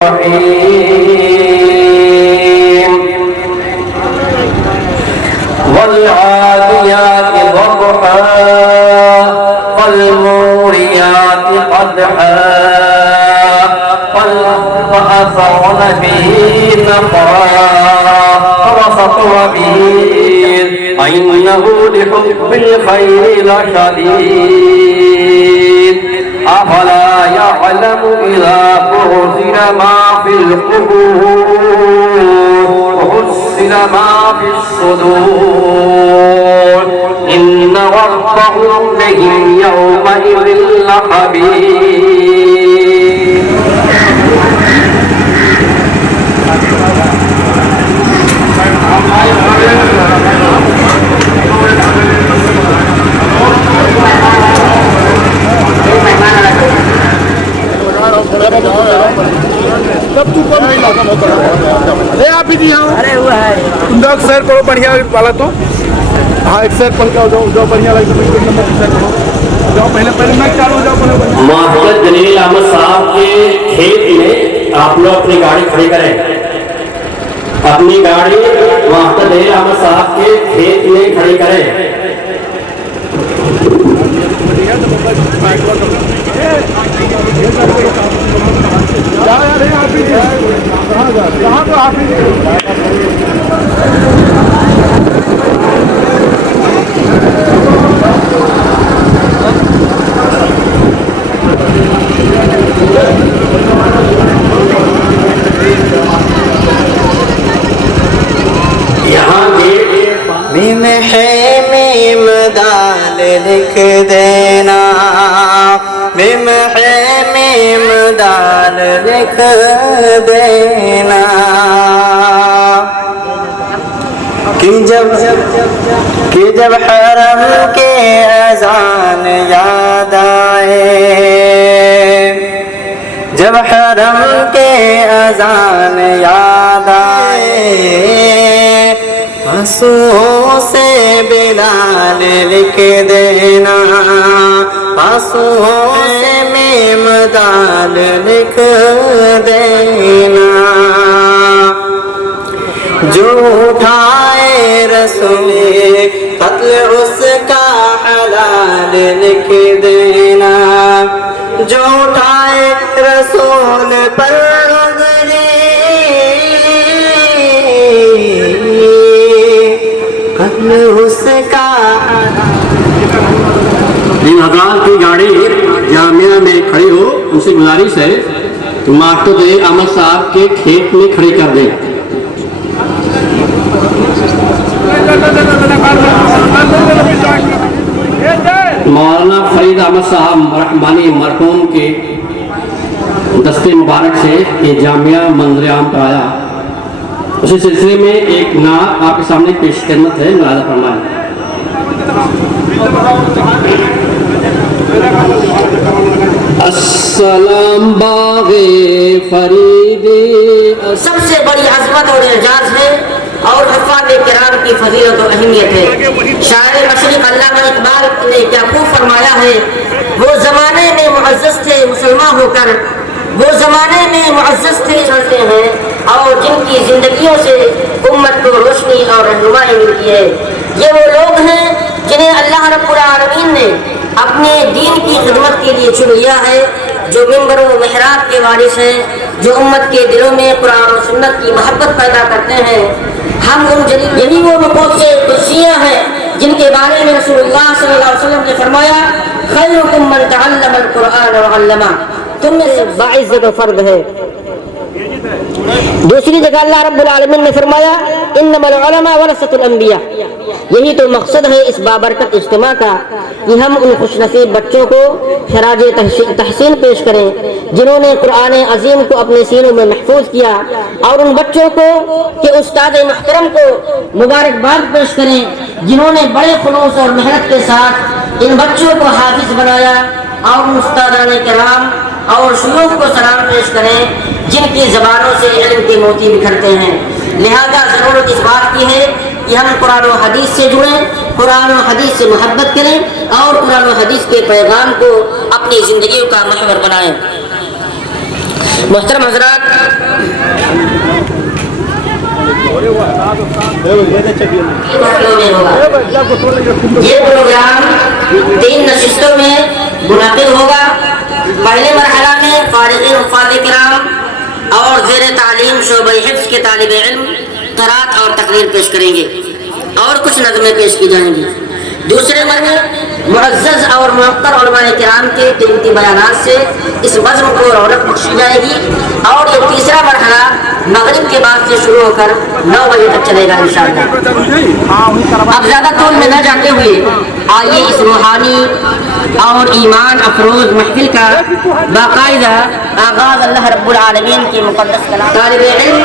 الرحيم والعاديات ضبحا فالموريات قدحا فأثرن به نقعا فوسطن به إنه لحب الخير لشديد أفلا يعلم إذا بعثر ما في القبور وحصل ما في الصدور إن ربهم بهم يومئذ لخبير. तब तू कम नहीं लगा अरे आप ही दिया अरे वो है तुम लोग सर करो बढ़िया वाला तो हाँ एक सर पढ़ के जाओ जाओ बढ़िया लगे तो एक नंबर सर करो जाओ पहले मैं चालू जाओ पहले मोहम्मद जलील अहमद साहब के खेत में आप लोग अपनी गाड़ी खड़ी करें। अपनी गाड़ी मोहम्मद जलील अहमद साहब के खेत में खड़ी करें। मीम है मीम दाल लिख देना मीम है मीम दाल लिख देना कि जब हरम के अज़ान याद आए जब हरम के अज़ान याद आए आंसुओं से बिलाल लिख देना आंसुओं से मीम दाल लिख देना जो उठाए रसूल कत्ल उसका हलाल लिख देना जो उठाए रसूल पर इन हजरात की गाड़ी जामिया में खड़ी हो, उनसे गुजारिश है कि मास्टर जलील अहमद साहब के खेत में खड़ी कर दें। मौलाना फरीद अहमद साहब रहमानी मरहूम के दस्ते मुबारक से ये जामिया मंजर आम कराया। उसी सिलसिले में एक नात आपके सामने पेश खिदमत है, मुलाज़ा फरमाएं। अस्सलाम बाग़े फरीदी। सबसे बड़ी अज़मत और एजाज़ है और हफ़ाज़ किराम की फजीलत और अहमियत है। शायर मशरिक़ अल्लामा इक़बाल ने क्या खूब फरमाया है, वो ज़माने में मुअज़्ज़ज़ थे मुसलमान होकर, वो ज़माने में मुअज़्ज़ज़ थे चलते हैं और जिनकी ज़िंदगियों से उम्मत को रोशनी और रहनुमाई मिलती है। ये वो लोग हैं जिन्हें अल्लाह रब्बुल आलमीन ने अपने दीन की खिदमत के लिए चुन लिया है, जो मिंबर व महराब के वारिस हैं, जो उम्मत के दिलों में कुरान और सुन्नत की मोहब्बत पैदा करते हैं। हम उन यही वो मक़ासिद कुर्सियाँ हैं जिनके बारे में रसूलुल्लाह सल्लल्लाहु अलैहि वसल्लम ने फरमाया, खैरुकुम मन तअल्लमल कुरआन व अल्लमा, तुम में से बाइज़्ज़त फर्द है। दूसरी जगह अल्लाह रब्बुल आलमीन ने फरमाया, इन्नमल उलमा वरसतुल अंबिया। यही तो मकसद है इस बाबरकत इज्तिमा का कि हम उन खुशनसीब बच्चों को खराज तहसीन पेश करें जिन्होंने कुरान अजीम को अपने सीनों में महफूज किया, और उन बच्चों को के उस्ताद मुहतरम को मुबारकबाद पेश करें जिन्होंने बड़े खुलूस और मेहनत के साथ इन बच्चों को हाफिज बनाया, और उन उस्तादान किराम और शुयूख को सलाम पेश करें जिनकी ज़बानों से इल्म के मोती बिखरते हैं। लिहाजा ज़रूरत इस बात की है कि हम कुरान और हदीस से जुड़ें, कुरान और हदीस से मोहब्बत करें और कुरान और हदीस के पैगाम को अपनी ज़िंदगियों का महवर बनाएं। محترم حضرات، یہ پروگرام 3 نشستوں میں منعقد ہوگا۔ پہلے مرحلہ میں فارغین وفاد کرام اور زیر تعلیم شعبہ حفظ کے طالب علم قرات اور تقریر پیش کریں گے اور کچھ نظمیں پیش کی جائیں گی۔ دوسرے مرحلے معزز اور معطر علماء کرام کے قیمتی بیانات سے اس بزم کو رونق بخشی جائے گی، اور یہ تیسرا مرحلہ مغرب کے بعد سے شروع ہو کر 9 بجے تک چلے گا انشاءاللہ۔ اب زیادہ طول میں نہ جاتے ہوئے آئیے اس روحانی اور ایمان افروز محفل کا باقاعدہ آغاز اللہ رب العالمین کی مقدس کلام طالب علم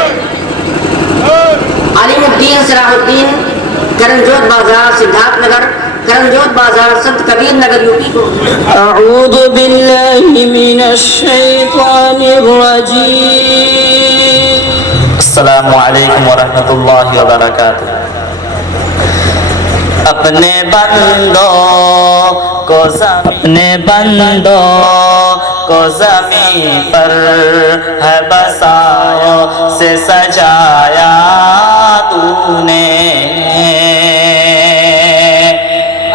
علیم الدین صلاح الدین کرنجوت بازار سدھارتھ نگر، کرنجوت بازار سنت کبیر نگر یو پی کو۔ اعوذ باللہ من الشیطان الرجیم۔ السلام علیکم ورحمۃ اللہ وبرکاتہ۔ اپنے بندوں کو زمین پر ہے بساؤ سے سجایا تو نے،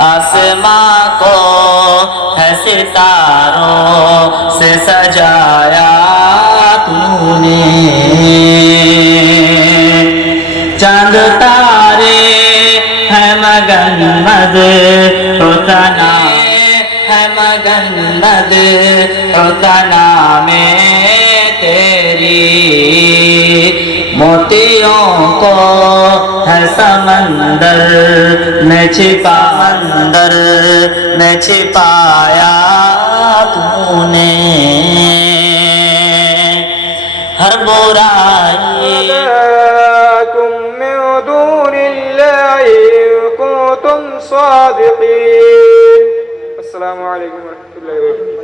آسماں کو ہے ستاروں سے سجایا تو نے، چاند تارے ہے مگنمد ہوتنا ہے مگنمد ہوتنا میں تیری، موتیوں کو ہے سمندر میں چھپایا تو نے، ہر برائی من دون الله إن كنتم صادقين۔ السلام عليكم ورحمة الله وبركاته۔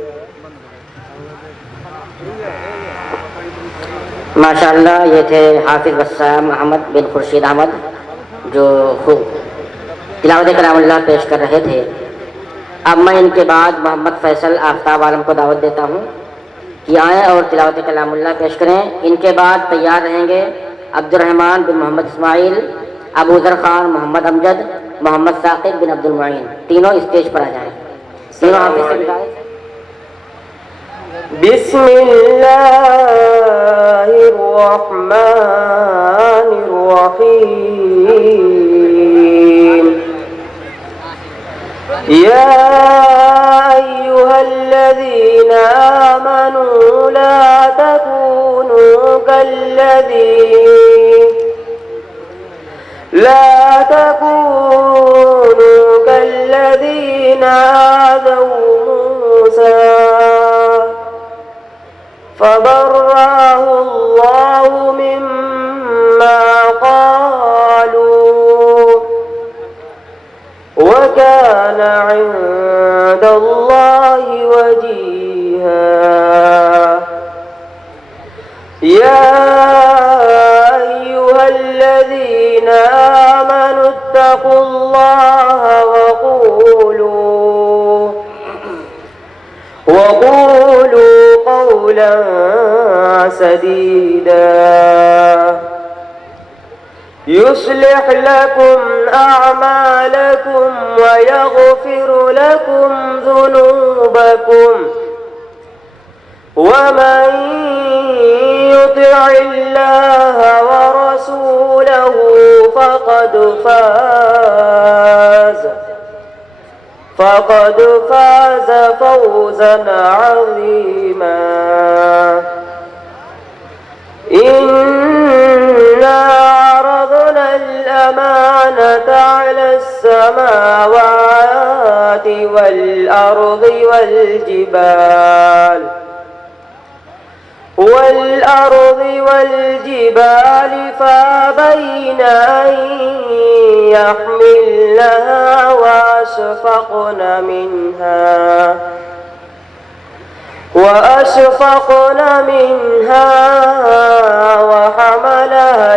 ماشاءاللہ یہ تھے حافظ بسام احمد بن خورشید احمد جو خوب تلاوت کلام اللہ پیش کر رہے تھے۔ اب میں ان کے بعد محمد فیصل آفتاب عالم کو دعوت دیتا ہوں کہ آئیں اور تلاوت کلام اللہ پیش کریں۔ ان کے بعد تیار رہیں گے عبد الرحمن بن محمد اسماعیل، ابو ذر خان، محمد امجد، محمد ثاقب بن عبد المعین، تینوں اسٹیج پر آ جائیں۔ تینوں حافظ سے بتائیں۔ بسم اللہ الرحمن الرحیم، یا ایہا الذین آمنوا لا تکونوا كالذين آذوا موسى فبرأه الله مما قالوا وكان عند الله وجيها، يا أيها الذين آمنوا اتقوا الله وقولوا قولا سديدا يصلح لكم أعمالكم ويغفر لكم ذنوبكم، ومن يطع الله ورسوله فقد فاز فوزا عظيما. إنا عرضنا الأمانة على السماوات والأرض والجبال فأبين أن يحملنها وأشفقن منها وحملها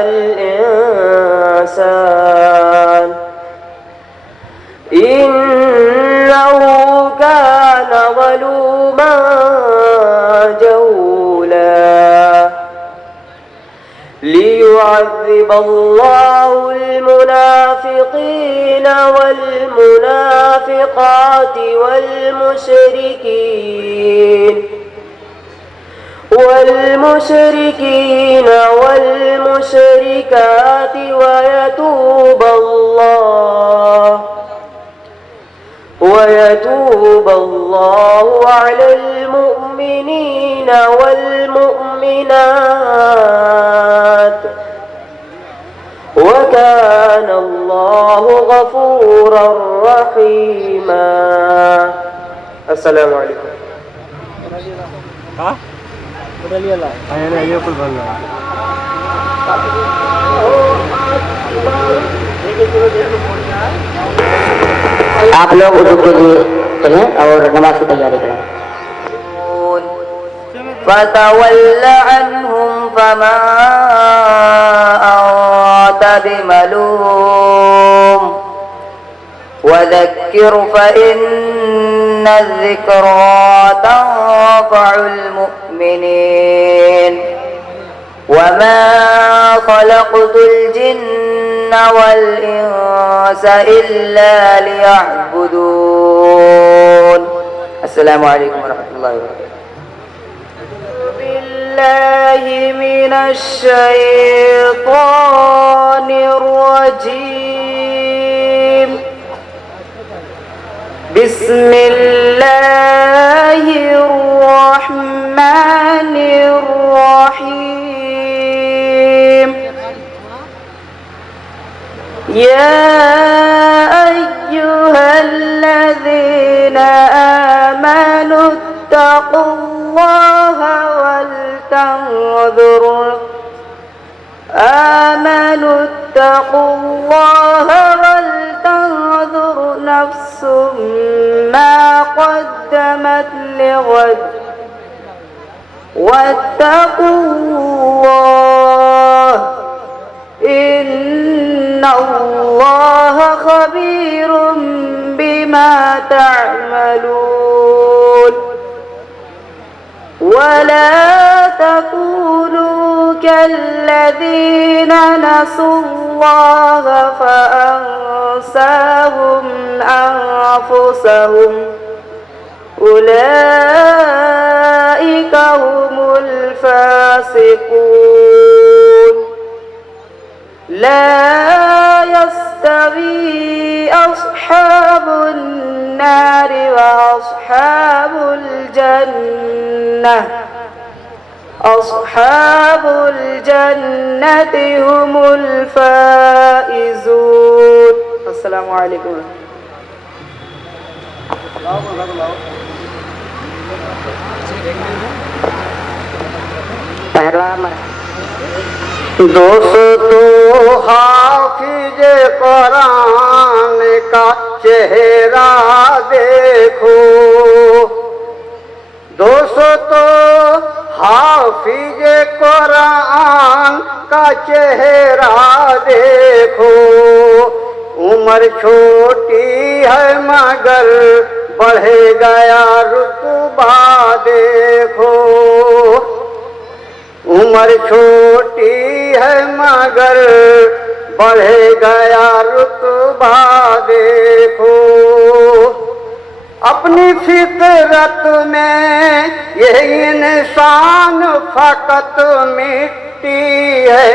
الإنسان إنه كان ظلوما جهولا. ليعذب الله المنافقين والمنافقات والمشركين والمشركات ويتوب الله على المؤمنين والمؤمنات وكان الله غفورا رحيما. السلام عليكم. آپ لوگ وضو کے لیے چلیں اور نماز کی تیاری کریں. فتول عنهم فما أنت بملوم وذكر فإن الذكرى تنفع المؤمنين وما خلقت الجن والإنس إلا ليعبدون. السلام عليكم ورحمة الله وبركاته. بالله من الشيطان الرجيم. بسم الله الرحمن الرحيم. يا أيها الذين آمنوا اتقوا الله ولتنظر نفس ما قدمت لغد واتقوا الله إن الله خبير بما تعملون. ولا تكونوا كالذين نسوا الله فأنساهم أنفسهم أولئك هم الفاسقون. لا يستوي أصحاب النار وأصحاب الجنة. أصحاب الجنة هم الفائزون. السلام عليكم. دوستو حافظ قرآن کا چہرہ دیکھو. دوستو حافظ قرآن کا چہرہ دیکھو. عمر چھوٹی ہے مگر بڑھے گیا رتبہ دیکھو. عمر چھوٹی ہے مگر بڑھے گیا رتبہ دیکھو. اپنی فطرت میں یہ انسان فقط مٹی ہے.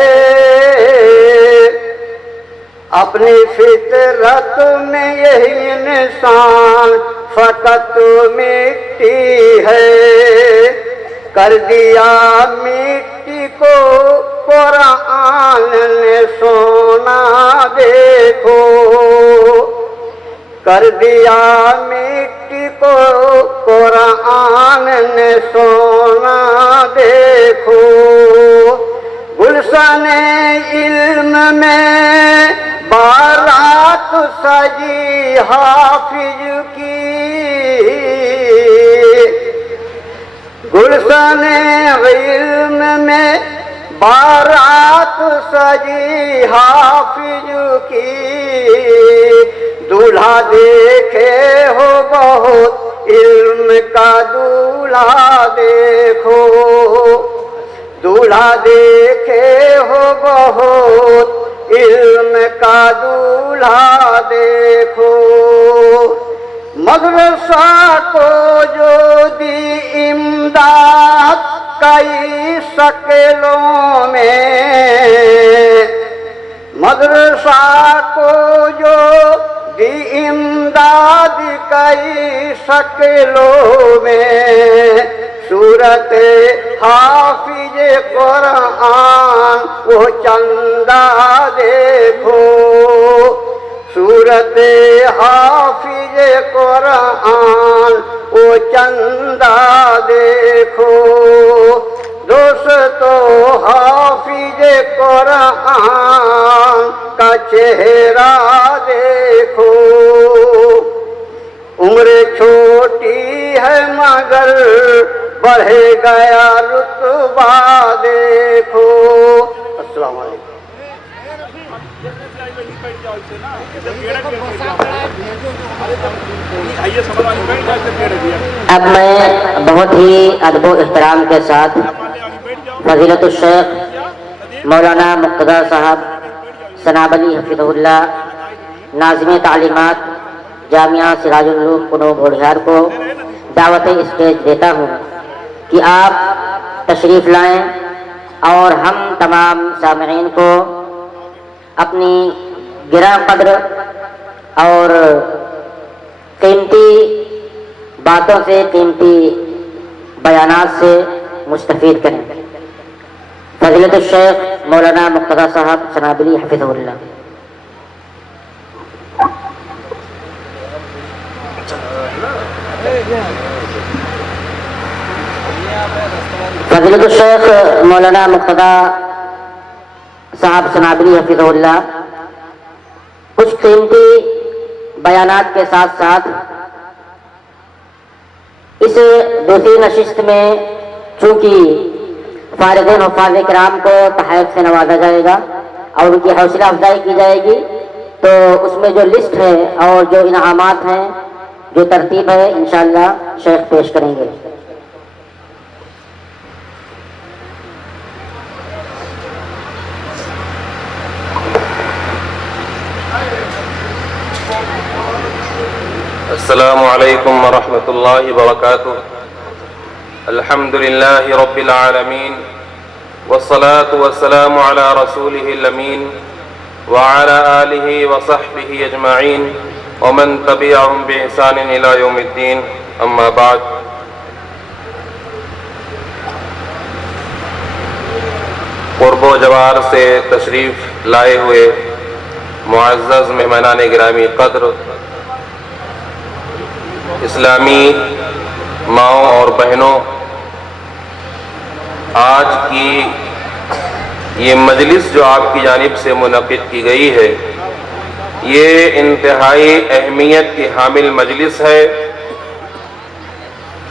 اپنی فطرت میں یہ انسان فقط مٹی ہے. کر دیا مٹی کو قرآن نے سونا دیکھو. کر دیا مٹی کو قرآن نے سونا دیکھو. گلشن علم میں بارات سجی حافظ کی. گلشن علم میں بارات سجی حافظ کی. دولہا دیکھے ہو بہت علم کا دولہا دیکھو. दूल्हा देखे हो बहुत इल्म का दूल्हा देखो। मदरसा को जो दी इमदाद कई शक्लों में, मदरसा को जो दी इमदाद कई शक्लों में, सूरत हाफिज कुरान वो चंदा देखो। सूरत हाफिज कुरान वो चंदा देखो। दोस्तों हाफिज कुरान का चेहरा देखो। उम्र छोटी है मगर बढ़ गया रुतबा देखो। अस्सलाम वालेकुम। अब मैं बहुत ही अदब व एहतराम के साथ फजीलतुल शेख मौलाना मुक्तदा साहब सनाबली हफिज़हुल्लाह, नाज़िम तालीमात जामिया सिराजुल उलूम कुनू घोड़ियार को दावत स्टेज देता हूँ कि आप तशरीफ़ लाएं और हम तमाम सामईन को अपनी गिरा कद्र और कीमती बातों से, कीमती बयानात से मुस्तफ़ीद करें। फज़ीलतुल शेख मौलाना मुक्तदा साहब सनाबली हफिज़हुल्लाह। फज़ीलतुल शेख मौलाना मुक्तदा साहब सनाबली हफिज़हुल्लाह कुछ कीमती बयानात के साथ साथ इस दूसरी नशिस्त में चूँकि फारिगीन हुफ़ाज़ किराम को तहफ़्फ़ुज़ से नवाजा जाएगा और उनकी हौसला अफजाई की जाएगी, तो उसमें जो लिस्ट है और जो इनामात हैं, जो तरतीब है, इंशाअल्लाह शेख पेश करेंगे। अस्सलामु अलैकुम व रहमतुल्लाहि व बरकातुहू। अल्हम्दुलिल्लाहि रब्बिल आलमीन वस्सलातु वस्सलामु अला रसूलिहिल अमीन व अला आलिहि व सहबिहि अजमईन व मन तबिअहुम बि इहसानिन इला यौमिद्दीन, अम्मा बाद। क़ुर्ब जवार से तशरीफ़ लाए हुए मुअज़्ज़ज़ मेहमानान गिरामी क़द्र, इस्लामी माओं और बहनों, आज की ये मजलिस जो आपकी जानिब से मुनक़िद की गई है, ये इंतहाई अहमियत की हामिल मजलिस है।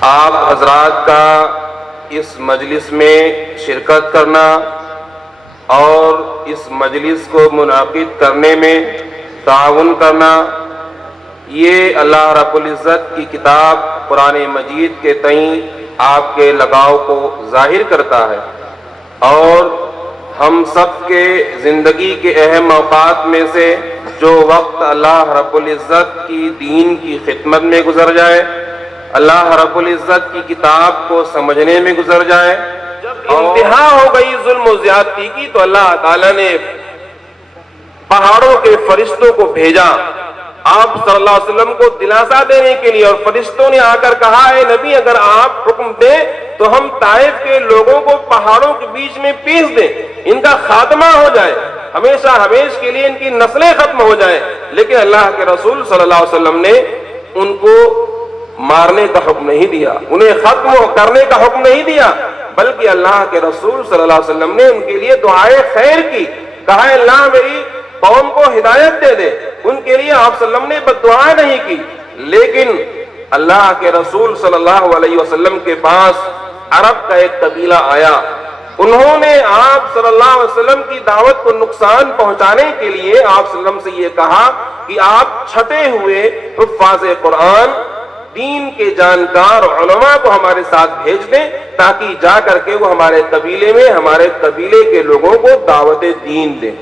आप हजरात का इस मजलिस में शिरकत करना और इस मजलिस को मुनक़िद करने में ताउन करना, ये अल्लाह रब्बुल इज़्ज़त की किताब कुरान मजीद के तईं आपके लगाव को जाहिर करता है। और हम सब के ज़िंदगी के अहम मौक़ात में से जो वक्त अल्लाह रब्बुल इज़्ज़त की दीन की खिदमत में गुजर जाए, अल्लाह रब्बुल इज़्ज़त की किताब को समझने में गुजर जाए, जब इंतहा हो गई जुल्म और ज़्यादती की, तो अल्लाह ताला ने पहाड़ों के फरिश्तों को भेजा आप सल्लल्लाहु अलैहि वसल्लम को दिलासा देने के लिए। और फरिश्तों ने आकर कहा, है नबी, अगर आप हुक्म दें तो हम ताइफ के लोगों को पहाड़ों के बीच में पीस दें, इनका खात्मा हो जाए, हमेशा हमेश के लिए इनकी नस्लें खत्म हो जाए। लेकिन अल्लाह के रसूल सल्लल्लाहु अलैहि वसल्लम ने उनको मारने का हुक्म नहीं दिया, उन्हें खत्म करने का हुक्म नहीं दिया, बल्कि अल्लाह के रसूल सल्लल्लाहु अलैहि वसल्लम ने उनके लिए दुआए खैर की। कहा, अल्लाह मेरी कौम को हिदायत दे दे। उनके लिए आप सल्लम ने बद्दुआ नहीं की। लेकिन अल्लाह के रसूल सल्लल्लाहु अलैहि वसल्लम के पास अरब का एक कबीला आया, उन्होंने आप सल्लल्लाहु अलैहि वसल्लम की दावत को नुकसान पहुंचाने के लिए आप सल्लम से ये कहा कि आप छटे हुए हुफ़ाज़े कुरान دین کے جانکار علماء کو ہمارے ساتھ بھیج دیں تاکہ جا کر کے وہ ہمارے قبیلے میں ہمارے قبیلے کے لوگوں کو دعوت دین دیں۔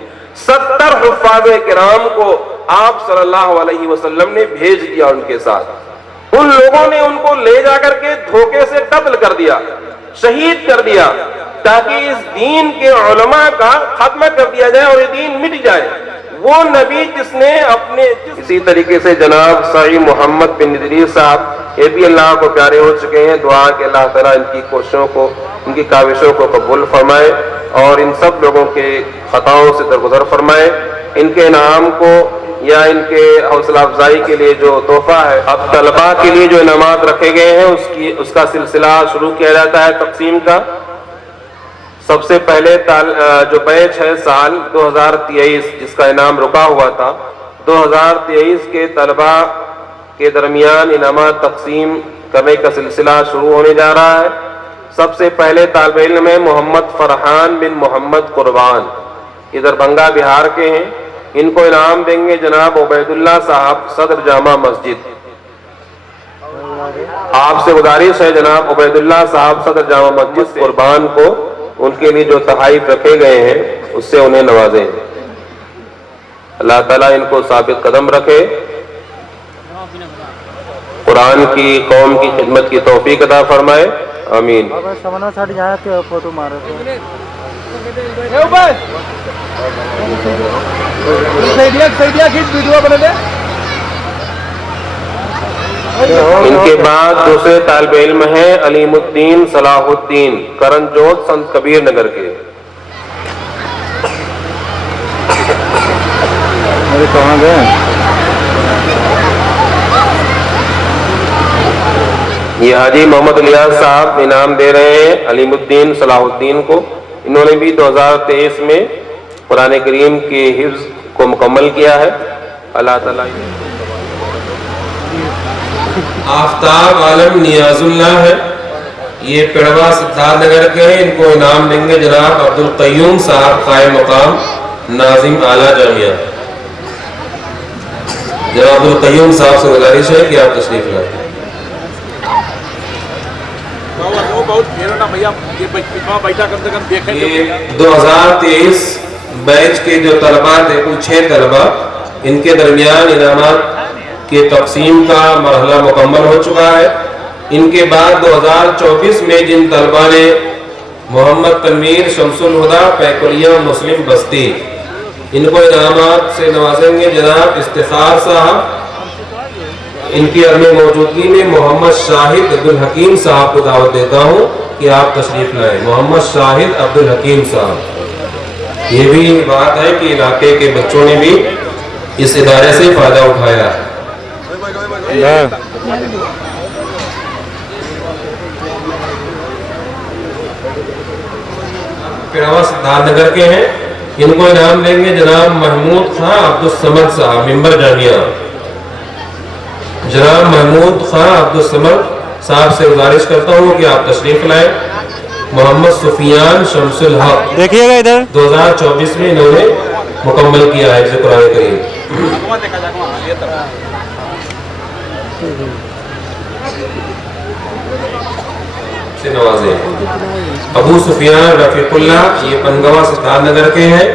70 حفاظ کرام کو آپ صلی اللہ علیہ وسلم نے بھیج دیا ان کے ساتھ۔ ان لوگوں نے ان کو لے جا کر کے دھوکے سے قتل کر دیا، شہید کر دیا، تاکہ اس دین کے علماء کا خاتمہ کر دیا جائے اور یہ دین مٹ جائے۔ وہ نبی جس نے اپنے اسی طریقے سے جناب سعید محمد بن ادریس صاحب یہ بھی اللہ کو پیارے ہو چکے ہیں۔ دعا کہ اللہ تعالیٰ ان کی کوششوں کو، ان کی کاوشوں کو قبول فرمائے اور ان سب لوگوں کے خطاؤں سے درگزر فرمائے۔ ان کے انعام کو یا ان کے حوصلہ افزائی کے لیے جو تحفہ ہے، اب طلباء کے لیے جو انعامات رکھے گئے ہیں اس کا سلسلہ شروع کیا جاتا ہے تقسیم کا۔ سب سے پہلے جو بیچ ہے سال 2023 جس کا انعام رکا ہوا تھا، 2023 کے طلباء کے درمیان انعامات تقسیم کرنے کا سلسلہ شروع ہونے جا رہا ہے۔ سب سے پہلے طالب علم ہے محمد فرحان بن محمد قربان، یہ دربھنگہ بہار کے ہیں۔ ان کو انعام دیں گے جناب عبید اللہ صاحب، صدر جامع مسجد۔ آپ سے گزارش ہے جناب عبید اللہ صاحب، صدر جامع مسجد قربان کو ان کے لیے جو تحائف رکھے گئے ہیں اس سے انہیں نوازیں۔ اللہ تعالیٰ ان کو ثابت قدم رکھے، قرآن کی قوم کی خدمت کی توفیق عطا فرمائے، آمین۔ ان کے بعد دوسرے طالب علم ہیں علیم الدین صلاح الدین، کرن جوت، سنت کبیر نگر کے۔ کہاں گئے؟ یہ حاجی محمد الیاس صاحب انعام دے رہے ہیں علیم الدین صلاح الدین کو۔ انہوں نے بھی 2023 میں قرآن کریم کی حفظ کو مکمل کیا ہے۔ اللہ تعالیٰ آفتاب عالم نیاز اللہ ہے، یہ پیڑوا سدھارتھ نگر کے ہیں۔ ان کو انعام دیں گے جناب عبدالقیوم صاحب، قائم مقام ناظم اعلیٰ جامعہ۔ جناب عبدالقیوم صاحب سے گزارش ہے کہ آپ تشریف لائیں۔ یہ 2023 بیچ کے جو طلباء تھے، کل 6 طلباء، ان کے درمیان انعامات کے تقسیم کا مرحلہ مکمل ہو چکا ہے۔ ان کے بعد 2024 میں جن طلباء نے محمد تنویر شمس الہدا پیکولیہ مسلم بستی، ان کو انعامات سے نوازیں گے جناب استخار صاحب۔ ان کی عدم موجودگی میں محمد شاہد عبدالحکیم صاحب کو دعوت دیتا ہوں کہ آپ تشریف لائیں۔ محمد شاہد عبدالحکیم صاحب، یہ بھی بات ہے کہ علاقے کے بچوں نے بھی اس ادارے سے فائدہ اٹھایا ہے۔ پیڑوا سدھارتھ نگر کے ہیں، ان کو انعام دیں گے جناب محمود خان عبدالصمد صاحب، ممبر جامعہ۔ جناب محمود خان عبدالصمد صاحب سے گزارش کرتا ہوں کہ آپ تشریف لائیں۔ محمد سفیان شمس الحق، دیکھیے گا ادھر، 2024 میں انہوں نے مکمل کیا ہے حفظ قرآن کریم۔ سے نوازے ابو سفیان رفیق اللہ، یہ پنگوا سدھارتھ نگر کے ہیں۔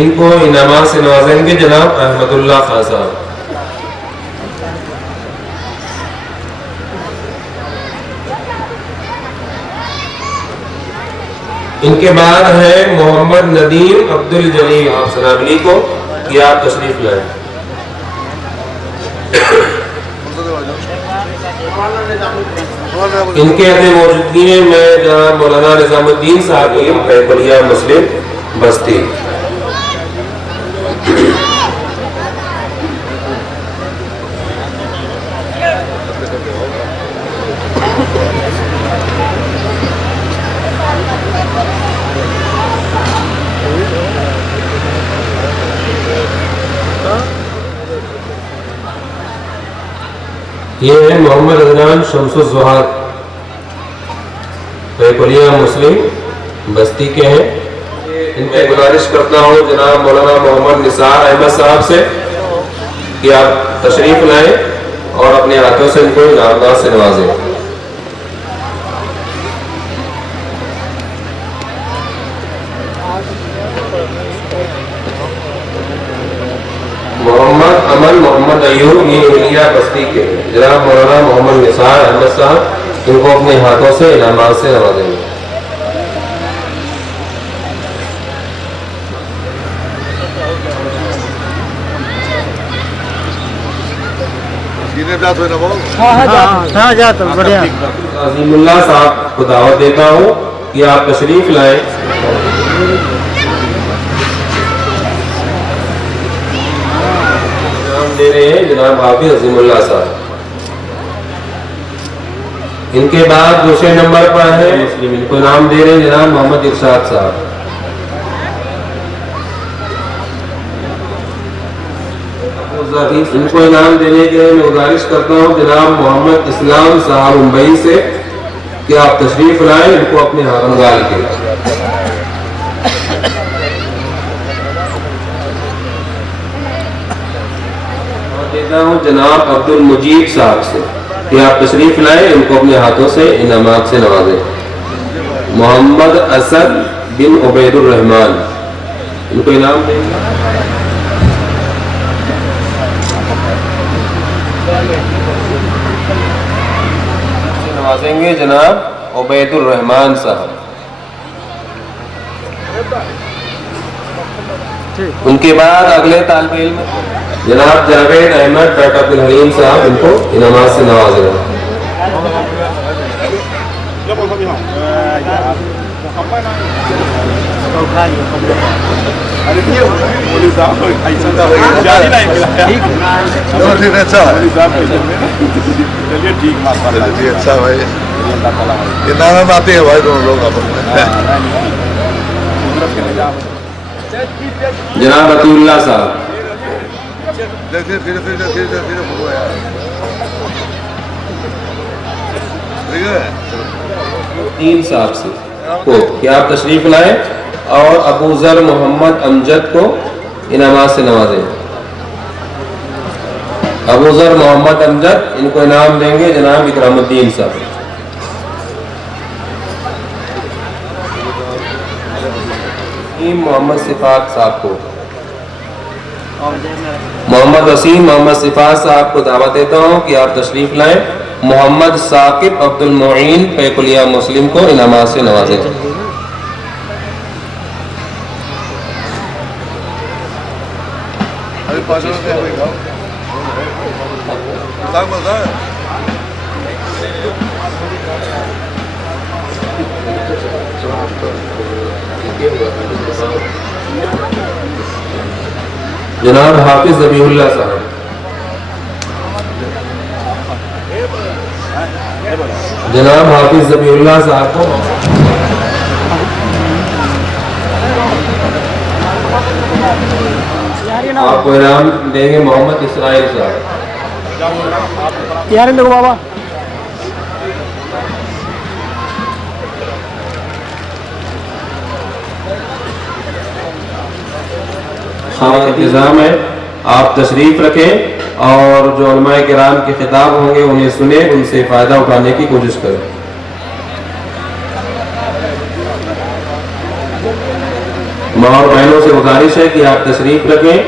ان کو انعامات سے نوازیں گے جناب احمد اللہ خان صاحب۔ ان کے بعد ہے محمد ندیم عبدالجلیل، آپ سنابلی کو کہ آپ تشریف لائیں۔ ان کے اپنے موجودگی میں جناب مولانا نظام الدین صاحب پیکولیہ مسلم بستی۔ یہ ہے محمد عدنان شمس الزہاد، پیکولیہ مسلم بستی کے ہیں۔ ان میں گزارش کرتا ہوں جناب مولانا محمد نثار احمد صاحب سے کہ آپ تشریف لائیں۔ اور اپنے ہاتھوں سے ان کو انعامات سے نوازیں۔ محمد امن محمد ایوب، یہ اہلیہ بستی کے جناب مولانا محمد نثار احمد صاحب، ان کو اپنے ہاتھوں سے انعامات سے نوازیں گے۔ عظیم اللہ صاحب کو دعوت دیتا ہوں کہ آپ تشریف لائیں۔ نام دے رہے ہیں جناب حافظ عظیم اللہ صاحب۔ ان کے بعد دوسرے نمبر پر ہے مسلم، ان کو نام دے رہے ہیں جناب محمد ارشاد صاحب۔ ان کو انعام دینے کے لیے میں گزارش کرتا ہوں جناب محمد اسلام صاحب ممبئی سے کہ آپ تشریف لائیں، ان کو اپنے ہاتھ گال کے دیتا ہوں جناب عبد المجید صاحب سے کہ آپ تشریف لائیں، ان کو اپنے ہاتھوں سے انعامات سے نوازیں۔ محمد اسد بن عبید الرحمان، ان کو انعام دیں گے۔ نوازیں گے جناب عبید الرحمان صاحب۔ ان کے بعد اگلے طالب علم جناب جاوید احمد ڈاکٹر عبدالحلیم صاحب، ان کو انعامات سے نوازیں گے۔ اچھا بھائی، یہ نام آتے ہیں بھائی دونوں لوگ آپ جناب عطی اللہ صاحب، تین صاحب سے کو کہ آپ تشریف لائیں اور ابو ذر محمد امجد کو انعامات سے نوازیں۔ ابو ذر محمد امجد، ان کو انعام دیں گے جناب اکرام الدین صاحب۔ محمد صفات صاحب کو، محمد وسیم محمد صفات صاحب کو دعوت دیتا ہوں کہ آپ تشریف لائیں۔ محمد ثاقب عبد المعین پیکلیہ مسلم کو انعامات سے نوازیں۔ جناب حافظ ذبیح اللہ صاحب، جناب حافظ ذبیح اللہ صاحب کو آپ کو انعام دیں گے محمد اسرائیل صاحب۔ بابا انتظام ہے، آپ تشریف رکھیں اور جو علماء کرام کے خطاب ہوں گے انہیں سنیں، ان سے فائدہ اٹھانے کی کوشش کریں۔ ماں اور بہنوں سے گزارش ہے کہ آپ تشریف رکھیں،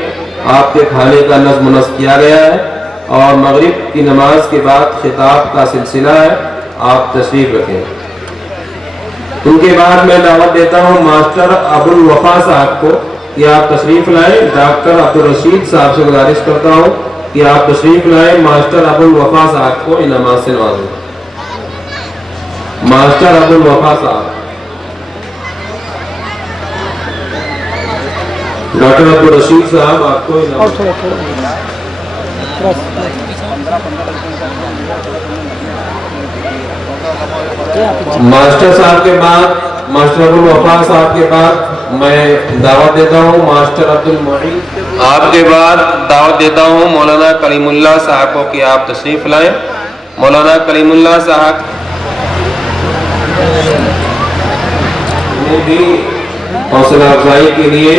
آپ کے کھانے کا نظم و نسق کیا گیا ہے اور مغرب کی نماز کے بعد خطاب کا سلسلہ ہے، آپ تشریف رکھیں۔ ان کے بعد میں دعوت دیتا ہوں ماسٹر ابو الوفا صاحب کو کہ آپ تشریف لائیں۔ ڈاکٹر عبدالرشید صاحب سے گزارش کرتا ہوں کہ آپ تشریف لائیں، ماسٹر ابو الوفا صاحب کو انعامات سے نوازیں۔ ماسٹر ابو الوفا صاحب، ڈاکٹر عبدالرشید صاحب آپ کو ماسٹر صاحب کے بعد، ماسٹر ابو الوفا صاحب کے بعد میں دعوت دیتا ہوں ماسٹر عبد المعین، آپ کے بعد دعوت دیتا ہوں مولانا کلیم اللہ صاحب کو کہ آپ تشریف لائیں۔ مولانا کلیم اللہ صاحب بھی حوصلہ افزائی کے لیے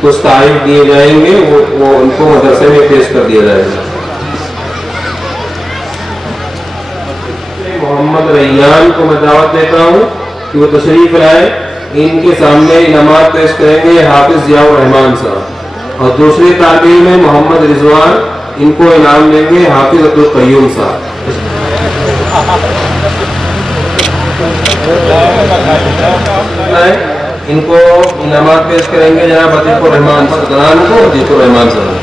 کچھ تعریف دیے جائیں گے، وہ ان کو مدرسے میں پیش کر دیا جائے گا۔ मोहम्मद रैयान को मैं दावत देता हूँ कि वो तशरीफ लाए। इनके सामने इनामात पेश करेंगे हाफिज जियाउर रहमान साहब, और दूसरे तालिब में मोहम्मद रिजवान, इनको इनाम देंगे हाफिज अब्दुल कय्यूम साहब। इनको इनामात पेश करेंगे जनाब अतीकुर रहमान सदरान को, अतीकुर रहमान साहब।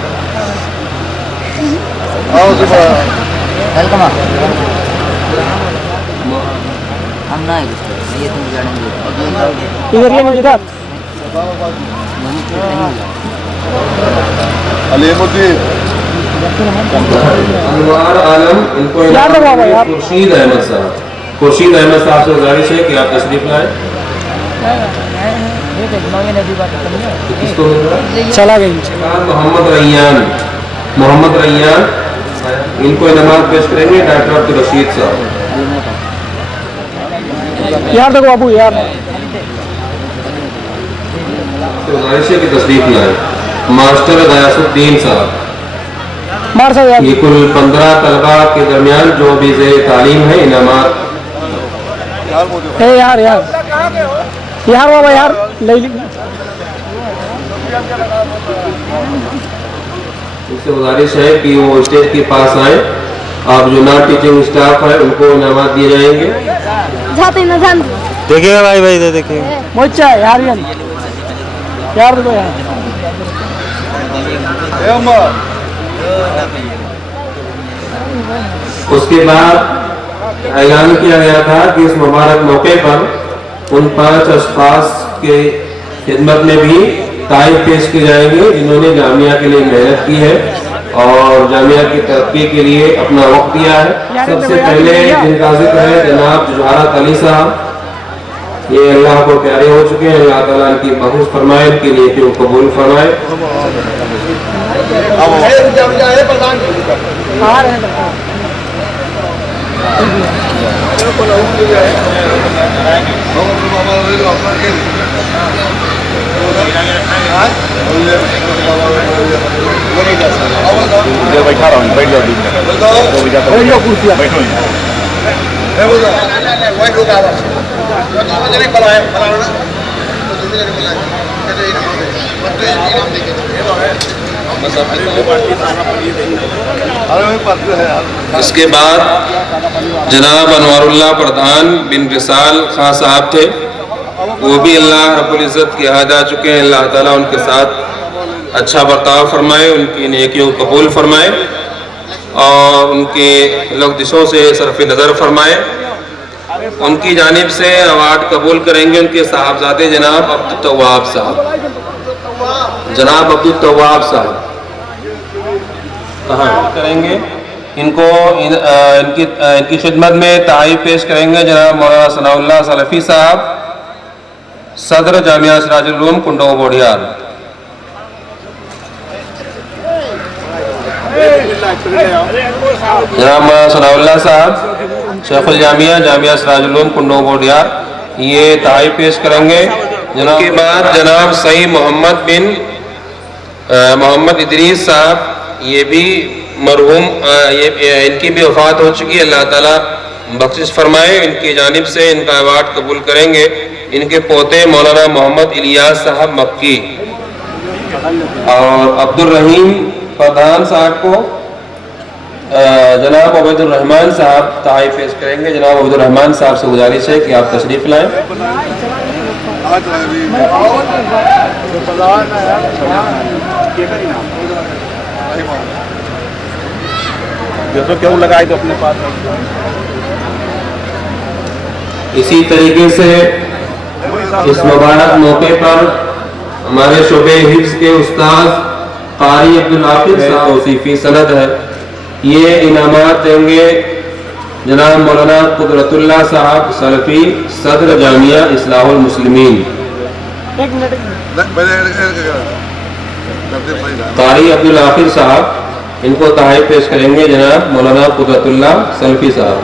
अनवार आलम, इनको खुर्शीद अहमद साहब। खुर्शीद अहमद साहब से गुजारिश है कि आप तशरीफ लाएं। चला गई। मोहम्मद रैयान, इनको इनामात पेश करेंगे डॉक्टर अब्दुल रशीद साहब। यार देखो बाबू यार, गुजारिश है कि तशरीफ लाएं। मास्टर गयासुद्दीन साहब, मार साहब यार। ये कुल 15 तलबा के दरमियान जो भी ज़ेर तालीम है इनामात। यार यार यार बाबा यार ले ली। इससे गुजारिश है कि वो स्टेज के पास आए। आप जो नॉन टीचिंग स्टाफ है उनको इनामात दिए जाएंगे। देखिएगा भाई भाई दे देखिएगा। मोचा यार यार यार देखो यार। उसके बाद ऐलान किया गया था कि इस मुबारक मौके पर उन 5 अशखास के खिदमत में भी तारीफ पेश की जाएंगे जिन्होंने जामिया के लिए मेहनत की है और जामिया की तरक्की के लिए अपना वक्त दिया है। सबसे पहले जिनका जिक्र है जनाब जुहारत अली साहब, ये अल्लाह को प्यारे हो चुके हैं। अल्लाह ताला इनकी बहुत फरमाए, इनकी नीयतों को कबूल फरमाए। बैठा रहा हूँ, बैठ जाओ कुर्सी बैठो। इसके बाद जनाब अनवारुल्लाह प्रधान बिन रिसाल खां साहब थे, वो भी अल्लाह रब्बुल इज़्ज़त के यहाँ जा चुके हैं। अल्लाह ताला उनके साथ अच्छा बर्ताव फरमाए, उनकी नेकियों को कबूल फरमाए और उनके लफ्ज़ों से सरफ़ नज़र फरमाए। उनकी जानिब से अवार्ड कबूल करेंगे उनके साहबजादे जनाब अब्दुल तव्वाब साहब। जनाब अब्दुल तव्वाब साहब कहाँ करेंगे? इनको इनकी खिदमत में तारीफ पेश करेंगे जनाब मौलाना सनाउल्लाह सलफ़ी साहब, सदर जामिया सिराजुल उलूम कुंडो बोडियार। जनाब मौलाना सनाउल्लाह साहब शेखुल जामिया जामिया सिराजुल उलूम कुंडो बोडियार, ये तारीफ पेश करेंगे। जनाब के बाद जनाब सईद मोहम्मद बिन मोहम्मद इदरीस साहब, ये भी मरहूम, इनकी भी वफ़ात हो चुकी है। अल्लाह ताला बख्शिश फरमाए। इनकी जानिब से इनका अवार्ड कबूल करेंगे इनके पोते मौलाना मोहम्मद इलियास साहब मक्की। और अब्दुल रहीम प्रधान साहब को जनाब उबैदुर रहमान साहब तारीफ पेश करेंगे। जनाब उबैदुर रहमान साहब से गुजारिश है कि आप तशरीफ लाएं। तो क्यों लगाए तो अपने पास। इसी तरीके से इस मुबारक मौके पर हमारे शोबे हिफ्ज़ के उस्ताद कारी अब्दुल हाफिज साहब तौसीफी सनद है, ये इनामात देंगे जनाब मौलाना कुदरतुल्लाह साहब सलफ़ी, सदर जामिया इस्लाहुल मुस्लिमीन। कारी अब्दुल हाफिज साहब, इनको तारीफ पेश करेंगे जनाब मौलाना कुदरतुल्लाह सलफ़ी साहब।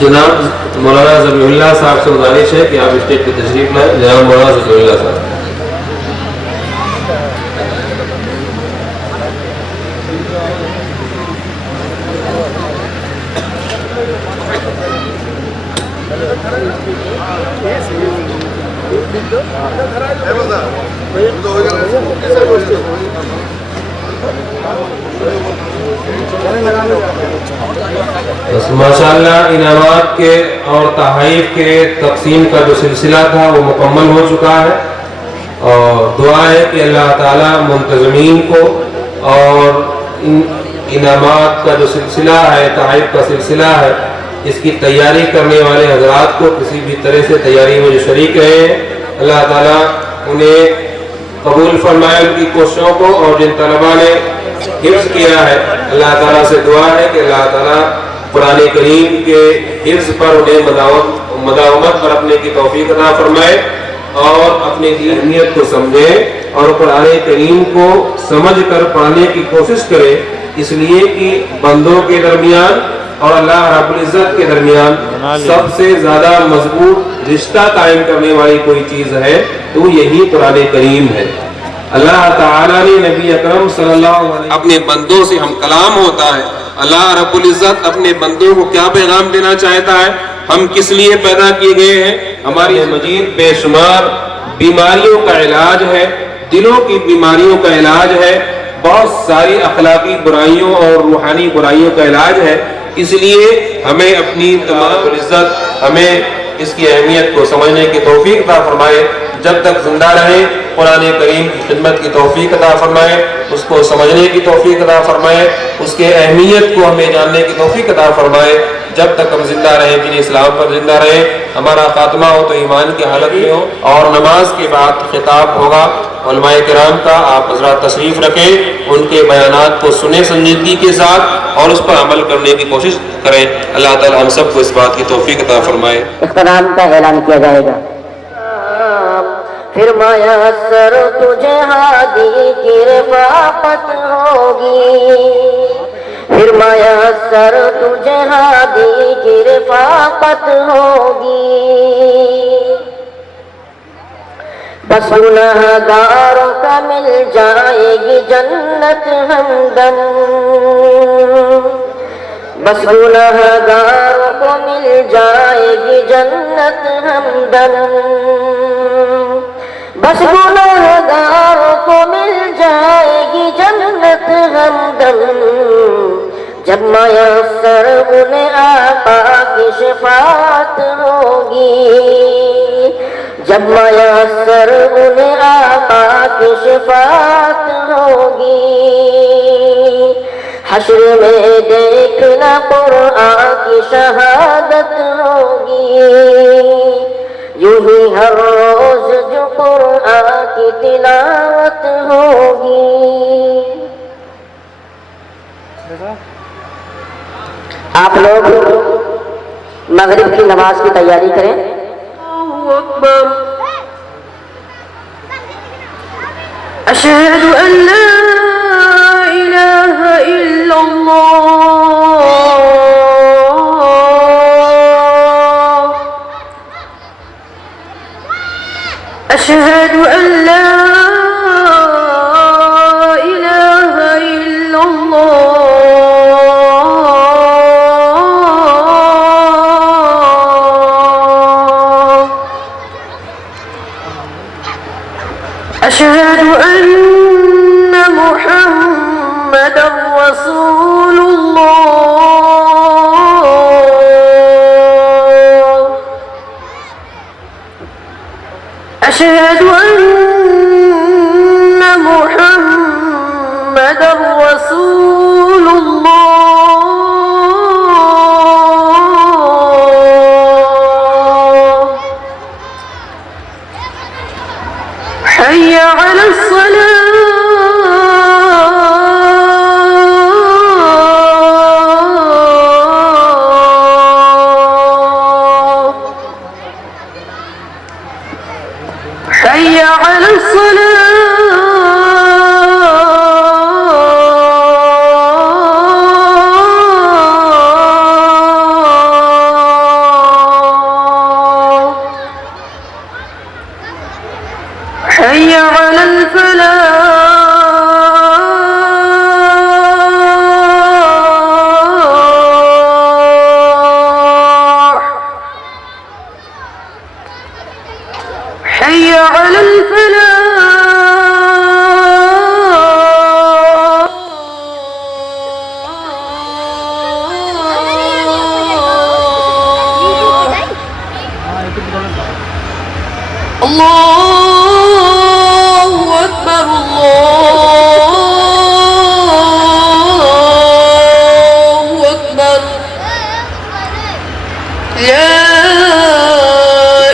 جناب مولانا ذبیح اللہ صاحب سے گزارش ہے کہ آپ اسٹیج پہ تشریف لائیں. جناب مولانا ذبیح اللہ صاحب. بس ماشاءاللہ انعامات کے اور تحائف کے تقسیم کا جو سلسلہ تھا وہ مکمل ہو چکا ہے، اور دعا ہے کہ اللہ تعالیٰ منتظمین کو اور انعامات کا جو سلسلہ ہے، تحائف کا سلسلہ ہے، اس کی تیاری کرنے والے حضرات کو کسی بھی طرح سے تیاری میں جو شریک رہے ہیں، اللہ تعالیٰ انہیں قبول فرمائے ان کی کوششوں کو، اور جن طلباء نے حفظ کیا ہے اللہ تعالیٰ سے دعا ہے کہ اللہ تعالیٰ قرآن کریم کے حفظ پر انہیں مداومت برتنے کی توفیق عطا فرمائے، اور اپنے کی اہمیت کو سمجھے اور قرآن کریم کو سمجھ کر پڑھنے کی کوشش کرے، اس لیے کہ بندوں کے درمیان اور اللہ رب العزت کے درمیان سب سے زیادہ مضبوط رشتہ قائم کرنے والی کوئی چیز ہے تو یہی قرآن کریم ہے. اللہ تعالیٰ نے نبی اکرم صلی اللہ علیہ وسلم اپنے بندوں سے ہم کلام ہوتا ہے. اللہ رب العزت اپنے بندوں کو کیا پیغام دینا چاہتا ہے، ہم کس لیے پیدا کیے گئے ہیں. ہماری مجید بے شمار بیماریوں کا علاج ہے، دلوں کی بیماریوں کا علاج ہے، بہت ساری اخلاقی برائیوں اور روحانی برائیوں کا علاج ہے. اس لیے ہمیں اپنی تمام عزت ہمیں اس کی اہمیت کو سمجھنے کی توفیق عطا فرمائے. جب تک زندہ رہیں قرآن کریم کی خدمت کی توفیق عطا فرمائے، اس کو سمجھنے کی توفیق عطا فرمائے، اس کے اہمیت کو ہمیں جاننے کی توفیق عطا فرمائے. جب تک ہم زندہ رہیں دین اسلام پر زندہ رہیں. ہمارا خاتمہ ہو تو ایمان کی حالت میں ہو. اور نماز کے بعد خطاب ہوگا علماء کرام کا، آپ حضرات تشریف رکھیں، ان کے بیانات کو سنیں سنجیدگی کے ساتھ اور اس پر عمل کرنے کی کوشش کریں. اللہ تعالی ہم سب کو اس بات کی توفیق عطا فرمائے. اختتام کا اعلان کیا جائے گا. پھر میسر تجھے ہادی کی رفاقت ہوگی، پھر میسر تجھے ہادی کی رفاقت ہوگی. بس گنہگاروں کا مل جائے گی جنت ہمدم، بس گنہگاروں کو مل جائے گی جنت ہمدم، بس گنہگاروں کو مل جائے گی جنت ہمدم. جب میسر انہیں آقا کی شفاعت ہوگی، جب میسر انہیں آقا کی شفاعت ہوگی. حشر میں دیکھنا قرآن کی شہادت ہوگی، یوں ہی ہر روز جو قرآن کی تلاوت ہوگی. آپ لوگ مغرب کی نماز کی تیاری کریں. اللہ اکبر. اشہد ان لا الہ الا اللہ، اشہد ان لا الہ الا اللہ، اشہد ان محمد رسول اللہ، اشہد ان محمد رسول اللہ. حي على الصلاة، الله أكبر الله أكبر لا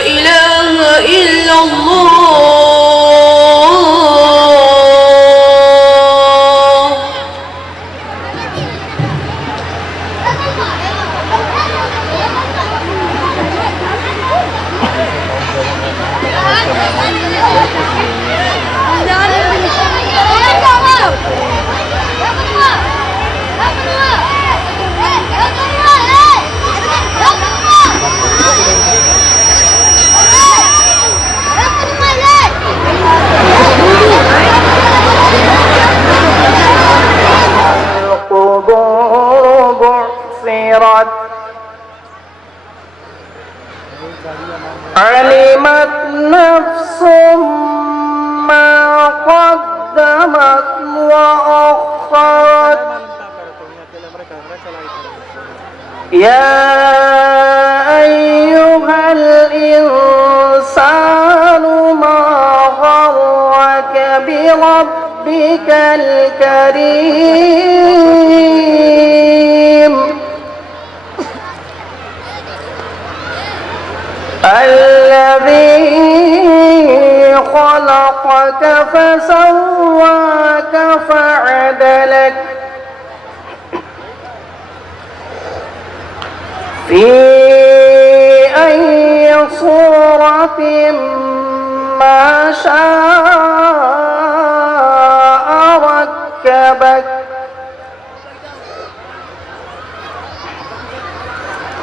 إله إلا الله القبور بعثرت علمت نفس ما قدمت وأخرت يا أيها الإنسان ما غرك بربك الكريم الذي خلقك فسواك فعدلك في أي صورة ما شاء ركبك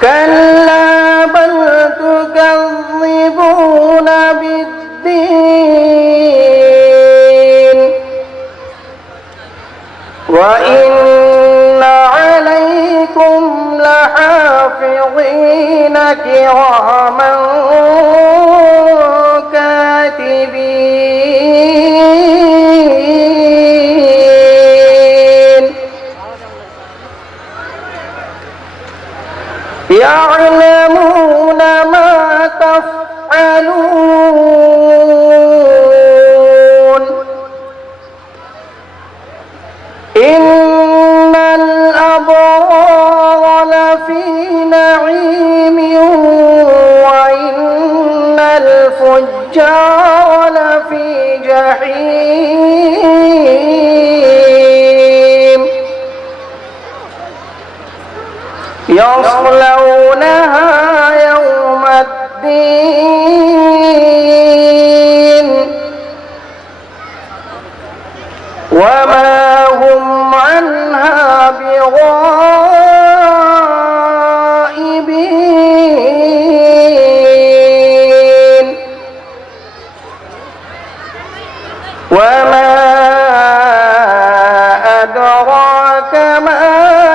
كلا بل تكذبون بالدين وإن عليكم لحافظين كراما كاتبين يعلمون ما تفعلون إن الأبرار لفي نعيم وإن الفجار لفي جحيم يصلونها يوم الدين وما هم عنها بغائبين وما أدراك ما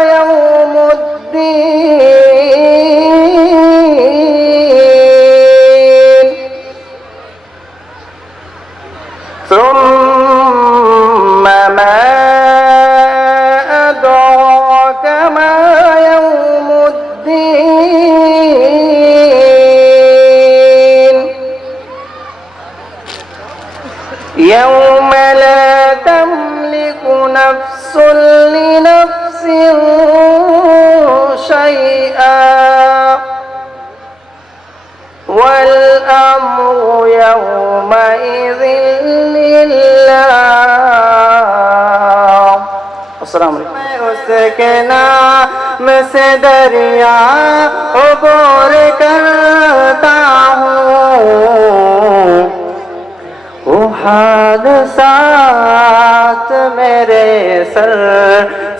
يوم الدين ثم ما أدراك ما يوم الدين يوم لا تملك نفس لنفس شيئا والأمر يومئذ لله. السلام علیکم. میں اس کے نام سے دریا عبور کرتا ہوں وہ حادثات میرے سر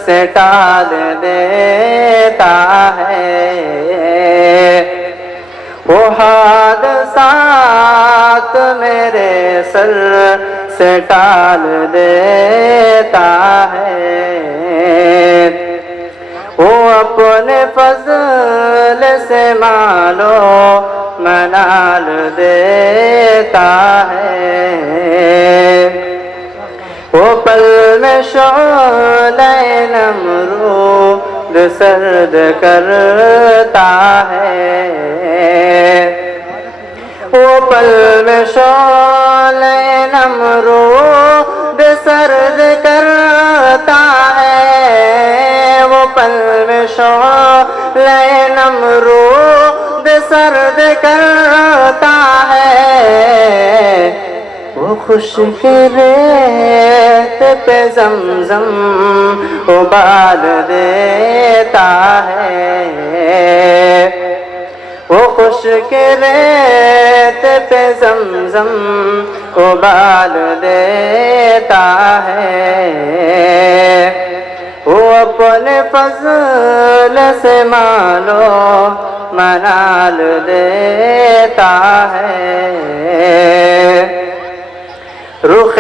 سے ٹال دیتا ہے وہ حادثات میرے سر سے ٹال دیتا ہے وہ اپنے فضل سے مالو منال دیتا ہے وہ پل میں شعلہ نمرود سرد کرتا ہے وہ پل میں شعلہ نمرود سرد کرتا ہے، وہ پل میں شعلہ نمرود سرد کرتا ہے، وہ خشک ریت پہ زمزم ابال دیتا ہے، وہ خشک ریت پہ زمزم ابال دیتا ہے، وہ اپنے فضل سے مالو منال دیتا ہے، رخ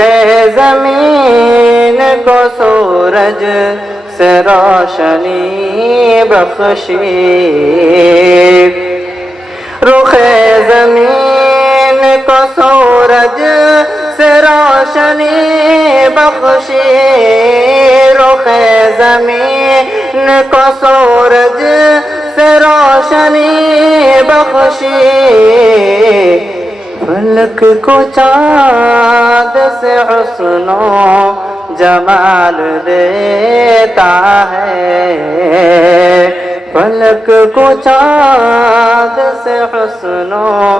زمین کو سورج سے روشنی بخشی، رخ زمین کو سورج سے روشنی بخشی، رخ زمین کو سورج سے روشنی بخشی، فلک کو چاند سے حسن و جمال دیتا ہے، فلک کو چاند سے حسن و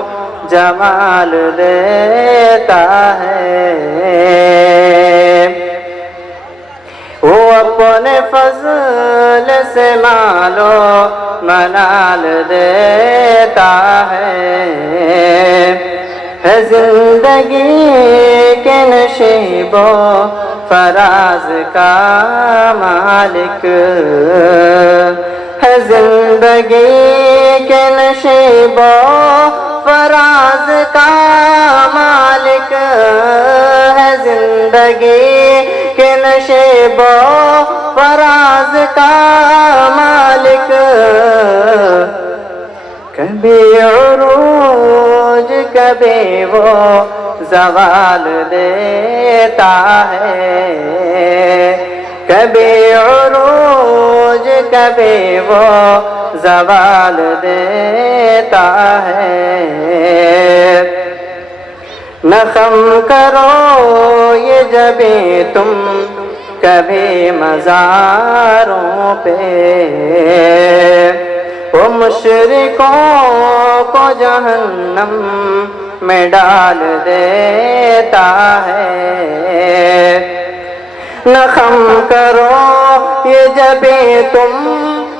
جمال دیتا ہے، وہ اپنے فضل سے مالو منال دیتا ہے، زندگی کے نشیب و فراز کا مالک ہے، زندگی کے نشیب و فراز کا مالک ہے، زندگی کے نشیب و فراز کا مالک، کبھی عروج کبھی وہ زوال دیتا ہے، کبھی عروج کبھی وہ زوال دیتا ہے، نہ خم کرو یہ جبیں تم کبھی مزاروں پہ، وہ مشرکوں کو جہنم میں ڈال دیتا ہے، نہ خم کرو یہ جبیں تم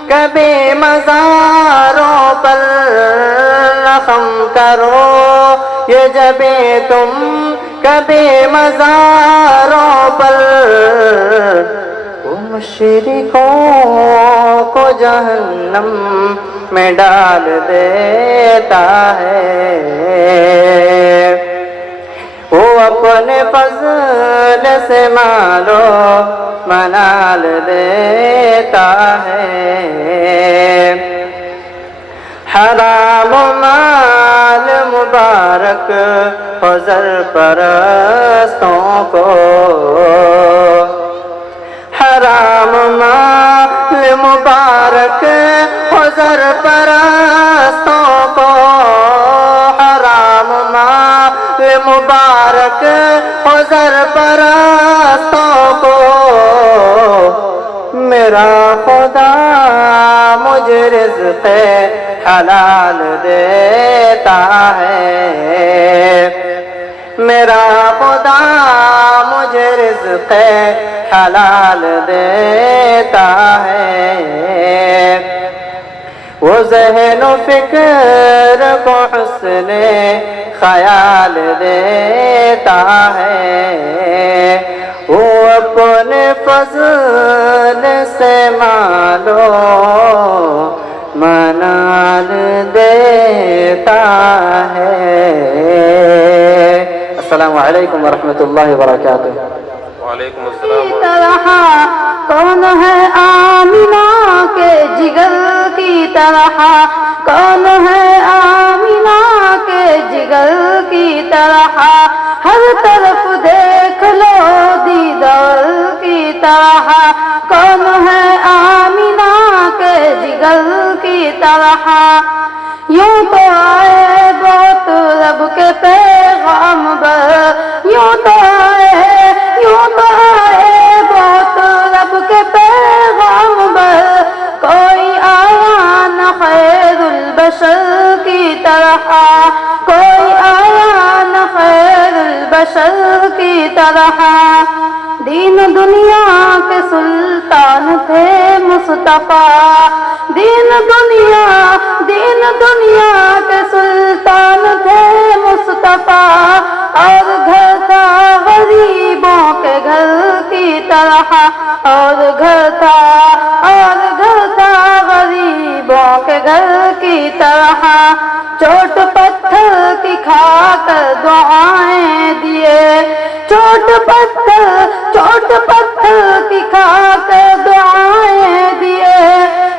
کبھی مزاروں پر، نہ خم کرو یہ جبیں تم کبھی مزاروں پر، وہ مشرکوں کو جہنم میں ڈال دیتا ہے، وہ اپنے فضل سے مالو منال دیتا ہے، حرام مال مبارک ہو زر پرستوں کو، حرام مال مبارک ہو زر پرستوں کو، حرام مال مبارک ہو زر پرستوں کو، میرا خدا مجھے رزق حلال دیتا ہے، میرا خدا مجھے رزق حلال دیتا ہے، وہ ذہن و فکر کو حسن خیال دیتا ہے، وہ اپنے فضل سے مالو منال دیتا ہے۔ السلام علیکم ورحمۃ اللہ وبرکاتہ۔ وعلیکم السلام۔ طرح کون ہے آمینہ کے جگر کی طرح، کون ہے آمینہ کے جگر کی طرح، ہر طرف دیکھ لو دیدار کی طرح، کون ہے آمینہ کے جگر کی طرح، یوں تو آئے بہت رب بشر کی طرح دین دنیا کے سلطان تھے مصطفیٰ دین دنیا کے سلطان تھے مصطفیٰ اور گھر تھا غریبوں کے گھر کی طرح اور گھر تھا غریبوں کے گھر کی طرح چوٹ پتھر کی کھا کر دعائیں دیے چوٹ پتھر کی کھا کر دعائیں دیے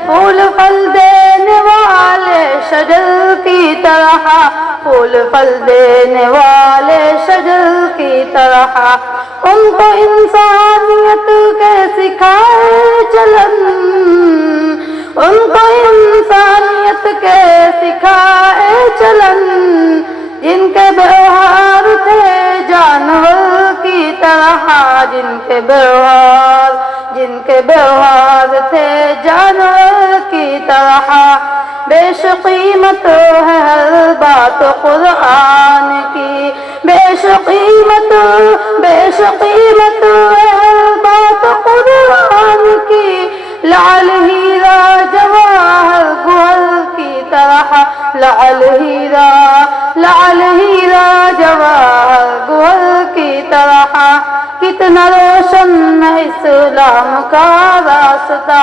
پھول پھل دینے والے شجر کی طرح پھول پھل دینے والے شجر کی طرح ان کو انسانیت کے سکھائے چلن ان کو انسانیت کے سکھائے چلن جن کے ویوہار تھے جانور کی طرح جن کے ویوہار تھے جانور کی طرح بیش قیمت ہے ہر بات قرآن کی بیش قیمت ہے ہر بات قرآن کی لعل ہیرا جواہر گوہر کی طرح لعل ہیرا جواہر گوہر کی طرح کتنا روشن ہے اسلام کا راستہ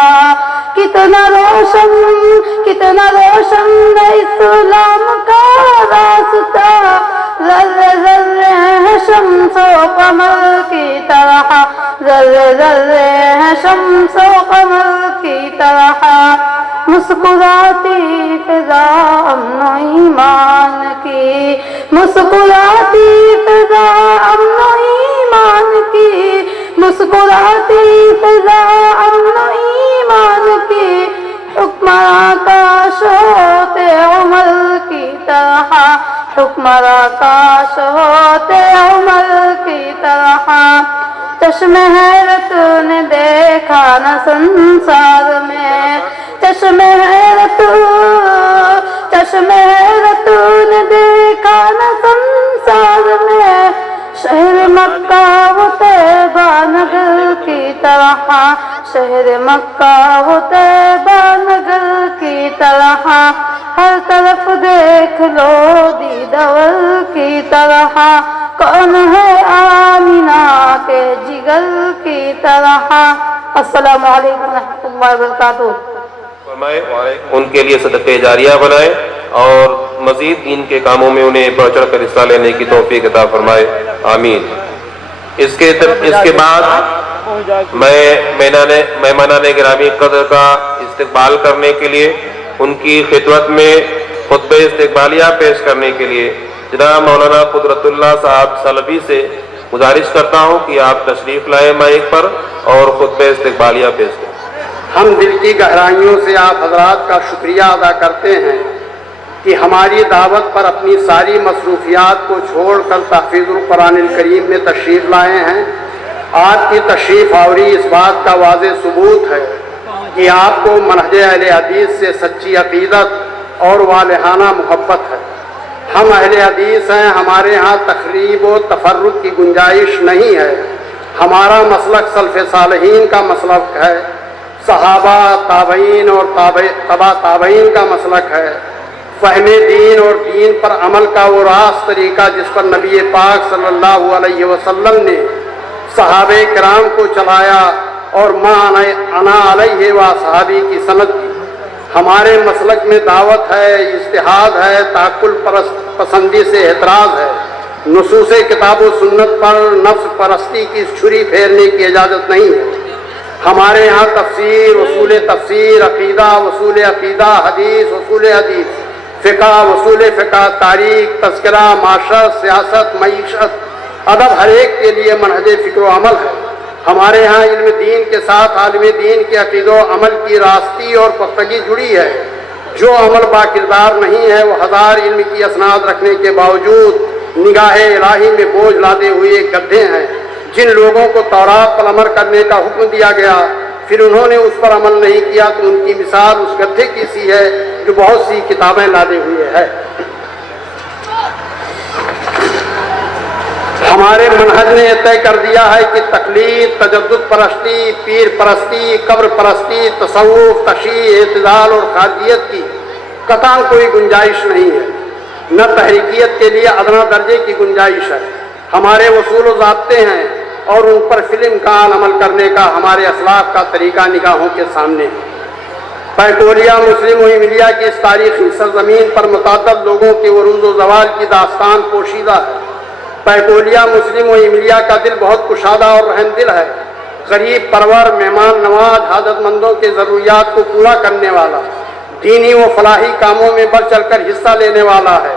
کتنا روشن ہے اسلام کا راستہ ذرے ذرے ہے شمس و قمر کی طرح ذرے ہے شمس و قمر کی طرح مسکراتی فضا امن و ایمان کی مسکراتی فضا امن و ایمان کی مسکراتی فضا امن و ایمان کی حکمراں کاش ہوتے عمر کی طرح حکمراں کاش ہوتے عمر کی طرح چشم حیرت نے دیکھا نہ سنسار میں چشم حیرت نے دیکھا نہ سنسار میں شہر مکہ وہ طیبہ نگر کی طرح شہر مکہ وہ طیبہ نگر کی طرح ہر طرف دیکھ لو دیدور کی طرح کون ہے آمینہ کے جگر کی طرح السلام علیکم ورحمۃ اللہ وبرکاتہ فرمائے ان کے لیے صدقہ جاریہ بنائے اور مزید ان کے کاموں میں انہیں بڑھ چڑھ کر حصہ لینے کی توفیق عطا فرمائے آمین اس کے بعد میں مہمانان گرامی قدر کا استقبال کرنے کے لیے ان کی خدمت میں خطبہ استقبالیہ پیش کرنے کے لیے جناب مولانا قدرت اللہ صاحب سلفی سے گزارش کرتا ہوں کہ آپ تشریف لائیں مائک پر اور خطبہ استقبالیہ پیش کریں. ہم دل کی گہرائیوں سے آپ حضرات کا شکریہ ادا کرتے ہیں کہ ہماری دعوت پر اپنی ساری مصروفیات کو چھوڑ کر تحفیظ القرآن الکریم میں تشریف لائے ہیں. آپ کی تشریف آوری اس بات کا واضح ثبوت ہے کہ آپ کو منہج اہل حدیث سے سچی عقیدت اور والہانہ محبت ہے. ہم اہل حدیث ہیں, ہمارے ہاں تخریب و تفرق کی گنجائش نہیں ہے. ہمارا مسلک سلف صالحین کا مسلک ہے, صحابہ تابعین اور تبع تابعین کا مسلک ہے. فہم دین اور دین پر عمل کا وہ راست طریقہ جس پر نبی پاک صلی اللہ علیہ وسلم نے صحابہ کرام کو چلایا اور ما انا علیہ و صحابی کی سند کی. ہمارے مسلک میں دعوت ہے, اجتہاد ہے, تعقل پسندی سے اعتراض ہے. نصوص کتاب و سنت پر نفس پرستی کی چھری پھیرنے کی اجازت نہیں ہے. ہمارے یہاں تفسیر, اصول تفسیر, عقیدہ, اصول عقیدہ, حدیث, اصول حدیث, فقہ, اصول فقہ, تاریخ, تذکرہ, معاشرت, سیاست, معیشت, ادب ہر ایک کے لیے منہج فکر و عمل ہے. ہمارے ہاں علم دین کے ساتھ عالم دین کے عقید و عمل کی راستی اور پختگی جڑی ہے. جو عمل با کردار نہیں ہے وہ ہزار علم کی اسناد رکھنے کے باوجود نگاہ الہی میں بوجھ لادے ہوئے گدھے ہیں. جن لوگوں کو تورات پر عمل کرنے کا حکم دیا گیا پھر انہوں نے اس پر عمل نہیں کیا تو ان کی مثال اس گدھے کی سی ہے جو بہت سی کتابیں لادے ہوئے ہے. ہمارے منہج نے یہ طے کر دیا ہے کہ تقلید، تجدد پرستی، پیر پرستی، قبر پرستی، تصوف، تشیع، اعتدال اور خارجیت کی قطعاً کوئی گنجائش نہیں ہے، نہ تحریکیت کے لیے ادنا درجے کی گنجائش ہے۔ ہمارے اصول و ضابطے ہیں اور ان پر فلم کان عمل کرنے کا ہمارے اسلاف کا طریقہ نگاہوں کے سامنے ہے۔ پیکولیا مسلم و ایملیا کی اس تاریخی سرزمین پر متعدد لوگوں کے عروج و زوال کی داستان پوشیدہ ہے۔ پیکولیا مسلم و ایملیا کا دل بہت کشادہ اور رحم دل ہے، غریب پرور، مہمان نواز، حاجت مندوں کے ضروریات کو پورا کرنے والا، دینی و فلاحی کاموں میں بڑھ چڑھ کر حصہ لینے والا ہے۔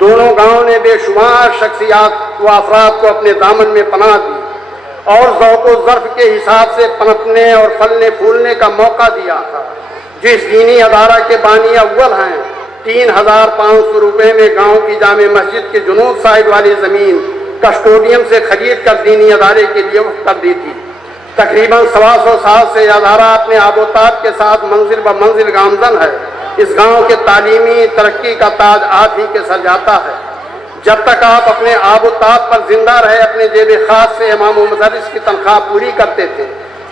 دونوں گاؤں نے بے شمار شخصیات و افراد کو اپنے دامن میں پناہ دی اور ذوق و ظرف کے حساب سے پنپنے اور پھلنے پھولنے کا موقع دیا تھا۔ جس دینی ادارہ کے بانی اول ہیں، 3500 روپے میں گاؤں کی جامع مسجد کے جنوب سائڈ والی زمین کسٹوڈیم سے خرید کر دینی ادارے کے لیے وقف کر دی تھی۔ تقریباً 125 سال سے یہ ادارہ اپنے آب و تاب کے ساتھ منزل بہ منزل گامزن ہے۔ اس گاؤں کے تعلیمی ترقی کا تاج آپ ہی کے سر جاتا ہے۔ جب تک آپ اپنے آب و تاب پر زندہ رہے اپنے جیب خاص سے امام و مدرس کی تنخواہ پوری کرتے تھے۔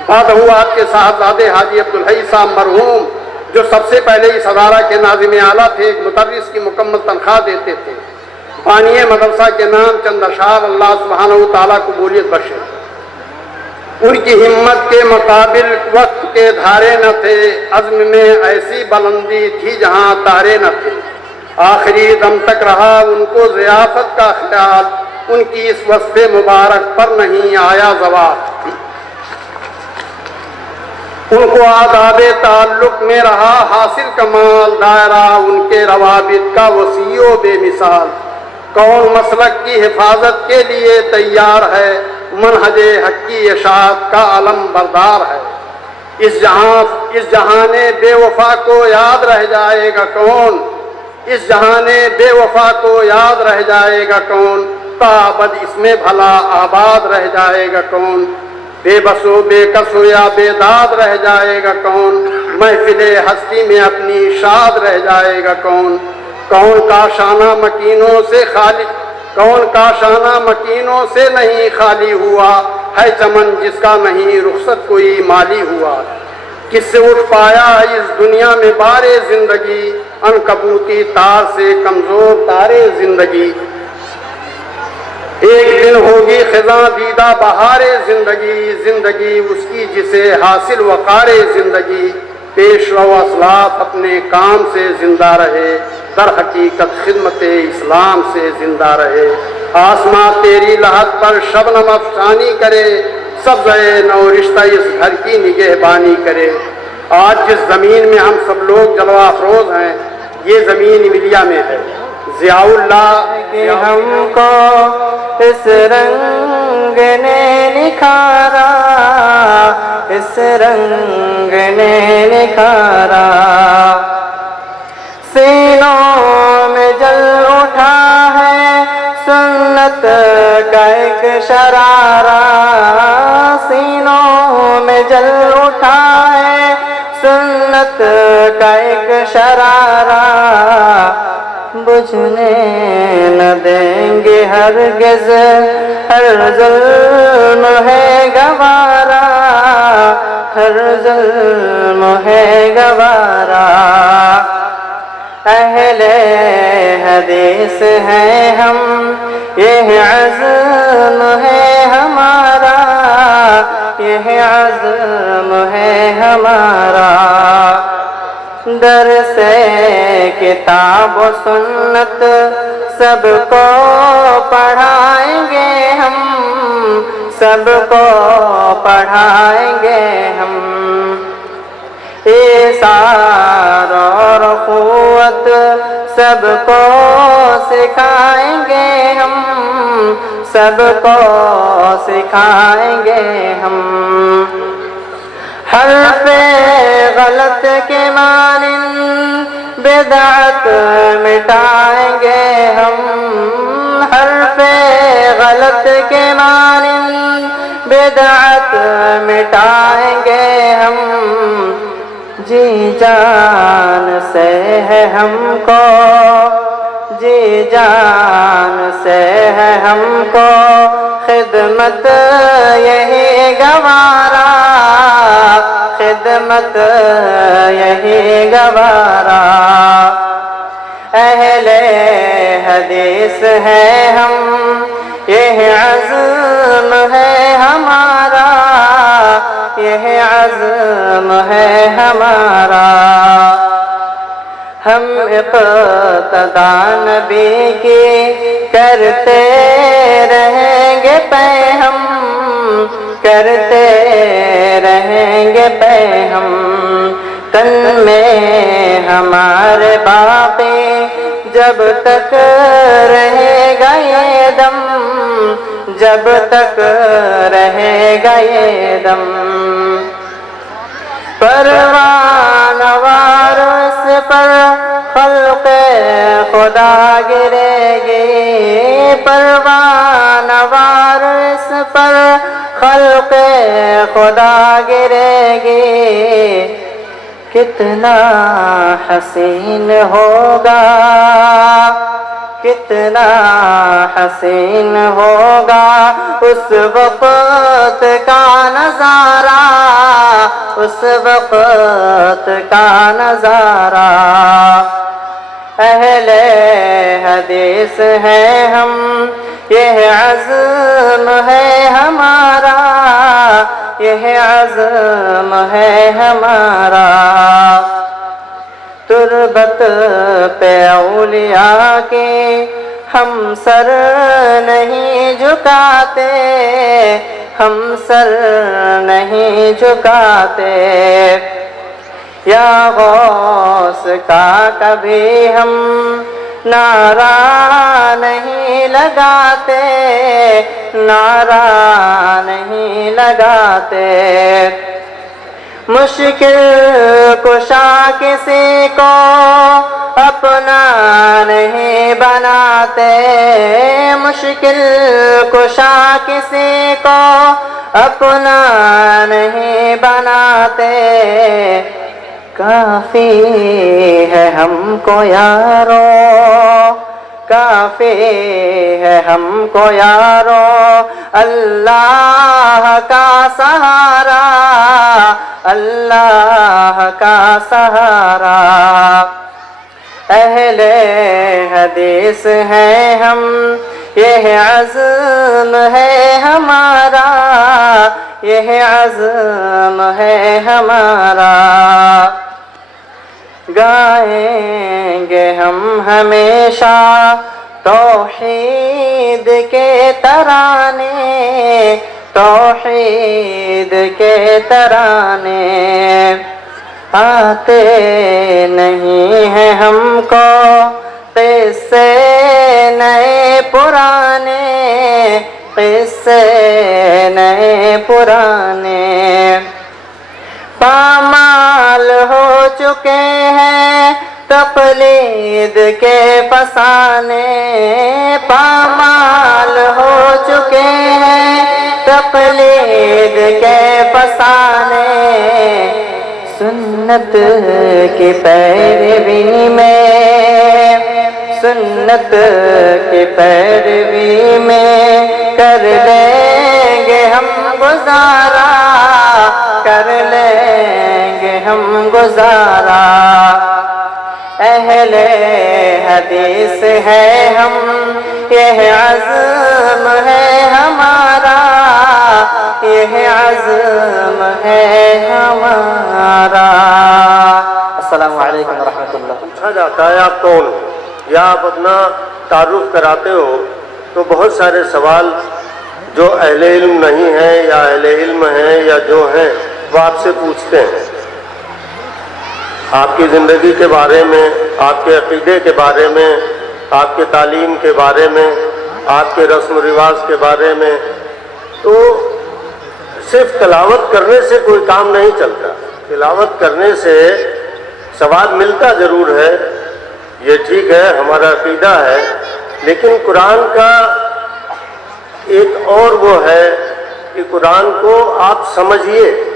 بعد ہوا آپ کے صاحبزادے حاجی عبدالحی صاحب مرحوم، جو سب سے پہلے اس ادارہ کے ناظم اعلیٰ تھے، ایک مدرس کی مکمل تنخواہ دیتے تھے۔ بانی مدرسہ کے نام چند اشعار اللہ سبحانہ و تعالیٰ قبولیت بخشے۔ ان کی ہمت کے مقابل وقت کے دھارے نہ تھے، عزم میں ایسی بلندی تھی جہاں تارے نہ تھے۔ آخری دم تک رہا ان کو ضیافت کا خیال، ان کی اس وصف مبارک پر نہیں آیا زوال۔ ان کو آداب تعلق میں رہا حاصل کمال، دائرہ ان کے روابط کا وسیع و بے مثال۔ کون مسلک کی حفاظت کے لیے تیار ہے، منہج حق کی اشاعت کا علم بردار ہے۔ اس جہاں بے وفا کو یاد رہ جائے گا کون، اس جہان بے وفا کو یاد رہ جائے گا کون، تابد اس میں بھلا آباد رہ جائے گا کون، بے بس و بے کس و یا بے داد رہ جائے گا کون، محفل ہستی میں اپنی شاد رہ جائے گا کون۔ کون کاشانہ مکینوں سے خالی، کون کاشانہ مکینوں سے نہیں خالی ہوا، ہے چمن جس کا نہیں رخصت کوئی مالی ہوا۔ کس سے اٹھ پایا اس دنیا میں بارے زندگی، عنکبوتی تار سے کمزور تارے زندگی۔ ایک دن ہوگی خزاں دیدہ بہارے زندگی، زندگی اس کی جسے حاصل وقارے زندگی۔ پیش رو اسلاف اپنے کام سے زندہ رہے، در حقیقت خدمت اسلام سے زندہ رہے۔ آسماں تیری لحد پر شبنم افشانی کرے، سبزۂ نو رشتہ اس گھر کی نگہبانی کرے۔ آج جس زمین میں ہم سب لوگ جلوہ افروز ہیں، یہ زمین ایملیا میں ہے۔ ضیاء اللہ کہ ہم کو اس رنگ نے نکھارا، اس رنگ نے نکھارا، سینوں میں جل اٹھا ہے سنت کا ایک شرارہ، سینوں میں جل اٹھا ہے سنت کا ایک شرارہ، بجھنے نہ دیں گے ہرگز، ہر ظلم ہے گوارا، ہر ظلم ہے گوارا۔ اہل حدیث ہیں ہم، یہ عزم ہے ہمارا، یہ عزم ہے ہمارا۔ درس کتاب و سنت سب کو پڑھائیں گے ہم، سب کو پڑھائیں گے ہم۔ ایثار اور قوت سب کو سکھائیں گے ہم، سب کو سکھائیں گے ہم۔ حرف غلط کے مانند بدعت مٹائیں گے ہم، حرف غلط کے مانند بدعت مٹائیں گے ہم۔ جی جان سے ہے ہم کو، جی جان سے ہے ہم کو خدمت یہی گوارا، خدمت یہی گوارا۔ اہل حدیث ہے ہم، یہ عزم ہے ہمارا، یہ عزم ہے ہمارا۔ ہم اقتدا نبی کی کرتے رہیں گے پہ ہم، کرتے رہیں گے پہ ہم۔ تن میں ہمارے باقی جب تک رہے گا یہ دم، جب تک رہے گا یہ دم۔ پروان وار اس پر خلق خدا گرے گی، پروان وار اس پر خلق خدا گرے گی۔ کتنا حسین ہوگا، کتنا حسین ہوگا اس وقت کا نظارہ، اس وقت کا نظارہ۔ اہل حدیث ہے ہم، یہ عزم ہے ہمارا، یہ عزم ہے ہمارا۔ تربت پہ اولیاء کے ہم سر نہیں جھکاتے، ہم سر نہیں جھکاتے۔ یا غوث کا کبھی ہم نعرہ نہیں لگاتے، نعرہ نہیں لگاتے۔ مشکل کشا کسی کو اپنا نہیں بناتے، مشکل کشا کسی کو اپنا نہیں بناتے۔ کافی ہے ہم کو یارو، کافی ہے ہم کو یارو اللہ کا سہارا، اللہ کا سہارا۔ اہل حدیث ہیں ہم، یہ عزم ہے ہمارا، یہ عزم ہے ہمارا۔ گائیں گے ہم ہمیشہ توحید کے ترانے، توحید کے ترانے۔ آتے نہیں ہیں ہم کو قصے نئے پرانے، قصے نئے پرانے۔ پامال ہو چکے ہیں تقلید کے فسانے، پامال ہو چکے ہیں تقلید کے فسانے۔ سنت کی پیروی میں، سنت کی پیروی میں کر لیں گے ہم گزارا، کر لیں گے ہم گزارا۔ اہل حدیث ہے ہم، یہ عزم ہے ہمارا، یہ عزم ہے ہمارا۔ السلام علیکم ورحمۃ اللہ۔ پوچھا جاتا ہے آپ کون ہو یا آپ اپنا تعارف کراتے ہو تو بہت سارے سوال جو اہل علم نہیں ہیں یا اہل علم ہیں یا جو ہیں وہ آپ سے پوچھتے ہیں، آپ کی زندگی کے بارے میں، آپ کے عقیدے کے بارے میں، آپ کے تعلیم کے بارے میں، آپ کے رسم و رواج کے بارے میں۔ تو صرف تلاوت کرنے سے کوئی کام نہیں چلتا، تلاوت کرنے سے ثواب ملتا ضرور ہے، یہ ٹھیک ہے، ہمارا عقیدہ ہے، لیکن قرآن کا ایک اور وہ ہے کہ قرآن کو آپ سمجھیے۔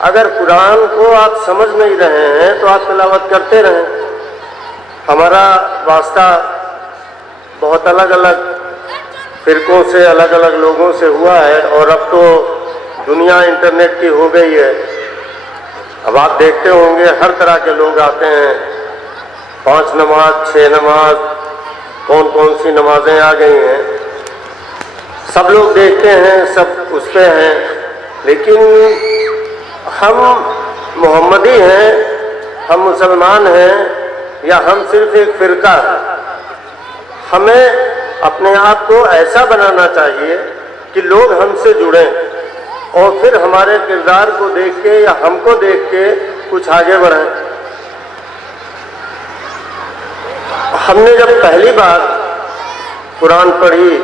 اگر قرآن کو آپ سمجھ نہیں رہے ہیں تو آپ تلاوت کرتے رہیں۔ ہمارا واسطہ بہت الگ الگ فرقوں سے الگ الگ لوگوں سے ہوا ہے، اور اب تو دنیا انٹرنیٹ کی ہو گئی ہے. اب آپ دیکھتے ہوں گے ہر طرح کے لوگ آتے ہیں، 5 نماز 6 نماز کون کون سی نمازیں آ گئی ہیں، سب لوگ دیکھتے ہیں، سب اس پہ ہیں. لیکن ہم محمدی ہیں، ہم مسلمان ہیں، یا ہم صرف ایک فرقہ ہے؟ ہمیں اپنے آپ کو ایسا بنانا چاہیے کہ لوگ ہم سے جڑیں اور پھر ہمارے کردار کو دیکھ کے یا ہم کو دیکھ کے کچھ آگے بڑھیں. ہم نے جب پہلی بار قرآن پڑھی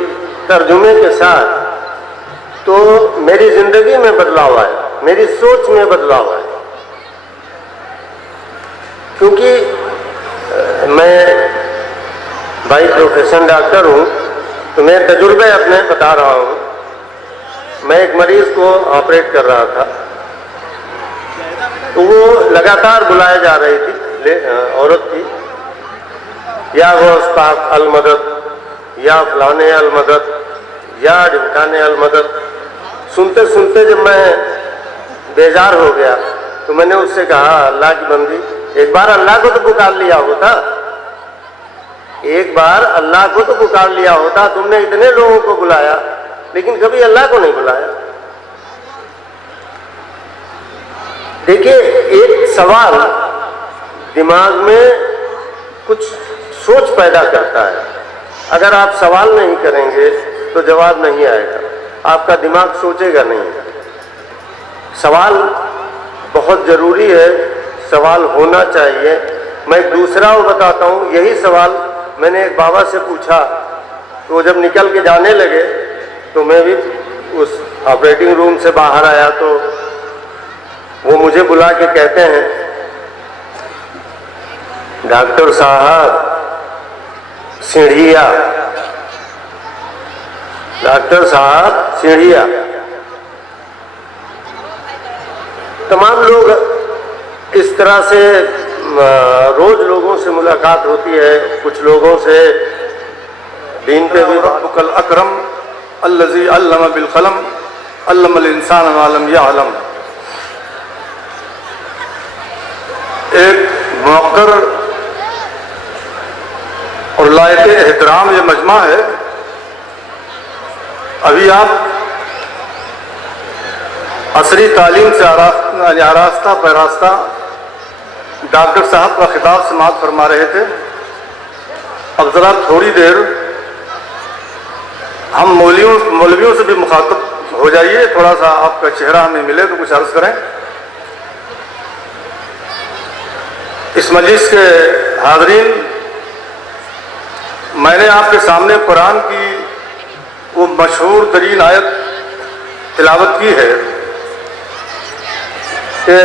ترجمے کے ساتھ تو میری زندگی میں بدلاؤ آیا، میری سوچ میں بدلاؤ آیا. کیونکہ میں بائی پروفیشن ڈاکٹر ہوں تو میں تجربے اپنے بتا رہا ہوں. میں ایک مریض کو آپریٹ کر رہا تھا تو وہ لگاتار بلائے جا رہی تھی، عورت تھی، یا غوث پاک المدد، یا فلانے المدد، یا ڈھمکانے المدد. سنتے سنتے جب میں بیزار ہو گیا تو میں نے اس سے کہا، اللہ کی بندی، ایک بار اللہ کو تو پکار لیا ہوتا، ایک بار اللہ کو تو پکار لیا ہوتا. تم نے اتنے لوگوں کو بلایا لیکن کبھی اللہ کو نہیں بلایا. دیکھیے، ایک سوال دماغ میں کچھ سوچ پیدا کرتا ہے. اگر آپ سوال نہیں کریں گے تو جواب نہیں آئے گا، آپ کا دماغ سوچے گا نہیں. سوال بہت ضروری ہے، سوال ہونا چاہیے. میں ایک دوسرا وہ بتاتا ہوں، یہی سوال میں نے ایک بابا سے پوچھا تو وہ جب نکل کے جانے لگے تو میں بھی اس آپریٹنگ روم سے باہر آیا تو وہ مجھے بلا کے کہتے ہیں، ڈاکٹر صاحب سیڑھیا، ڈاکٹر صاحب سیڑھیا. تمام لوگ اس طرح سے روز لوگوں سے ملاقات ہوتی ہے، کچھ لوگوں سے دین پہ بھی. ربک الاکرم الذی علم بالقلم علم الانسان ما لم یعلم. ایک موقر اور لائق احترام یہ مجمع ہے. ابھی آپ عصری تعلیم سے آراستہ پیراستہ ڈاکٹر صاحب کا خطاب سماعت فرما رہے تھے. اب ذرا تھوڑی دیر ہم مولویوں سے بھی مخاطب ہو جائیے، تھوڑا سا آپ کا چہرہ ہمیں ملے تو کچھ عرض کریں. اس مجلس کے حاضرین، میں نے آپ کے سامنے قرآن کی وہ مشہور ترین آیت تلاوت کی ہے کہ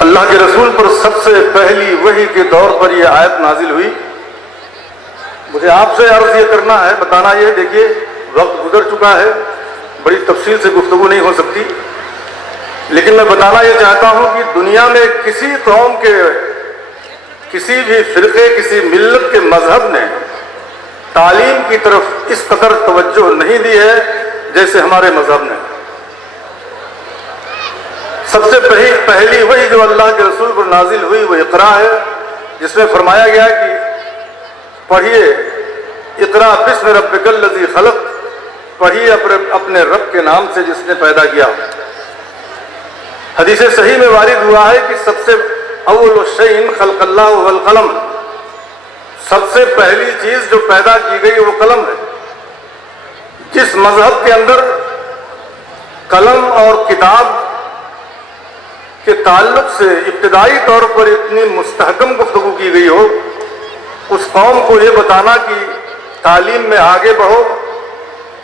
اللہ کے رسول پر سب سے پہلی وحی کے دور پر یہ آیت نازل ہوئی. مجھے آپ سے عرض یہ کرنا ہے، بتانا یہ، دیکھیے وقت گزر چکا ہے، بڑی تفصیل سے گفتگو نہیں ہو سکتی، لیکن میں بتانا یہ چاہتا ہوں کہ دنیا میں کسی قوم کے، کسی بھی فرقے، کسی ملت کے مذہب نے تعلیم کی طرف اس قدر توجہ نہیں دی ہے جیسے ہمارے مذہب نے. سب سے پہلی وحی جو اللہ کے رسول پر نازل ہوئی وہ اقرا ہے، جس میں فرمایا گیا کہ پڑھیے اقرا بسم ربک الذی خلق، پڑھیے اپنے رب کے نام سے جس نے پیدا کیا. حدیث صحیح میں وارد ہوا ہے کہ سب سے اول شیء خلق اللہ والقلم، سب سے پہلی چیز جو پیدا کی گئی وہ قلم ہے. جس مذہب کے اندر قلم اور کتاب کے تعلق سے ابتدائی طور پر اتنی مستحکم گفتگو کی گئی ہو، اس قوم کو یہ بتانا کہ تعلیم میں آگے بڑھو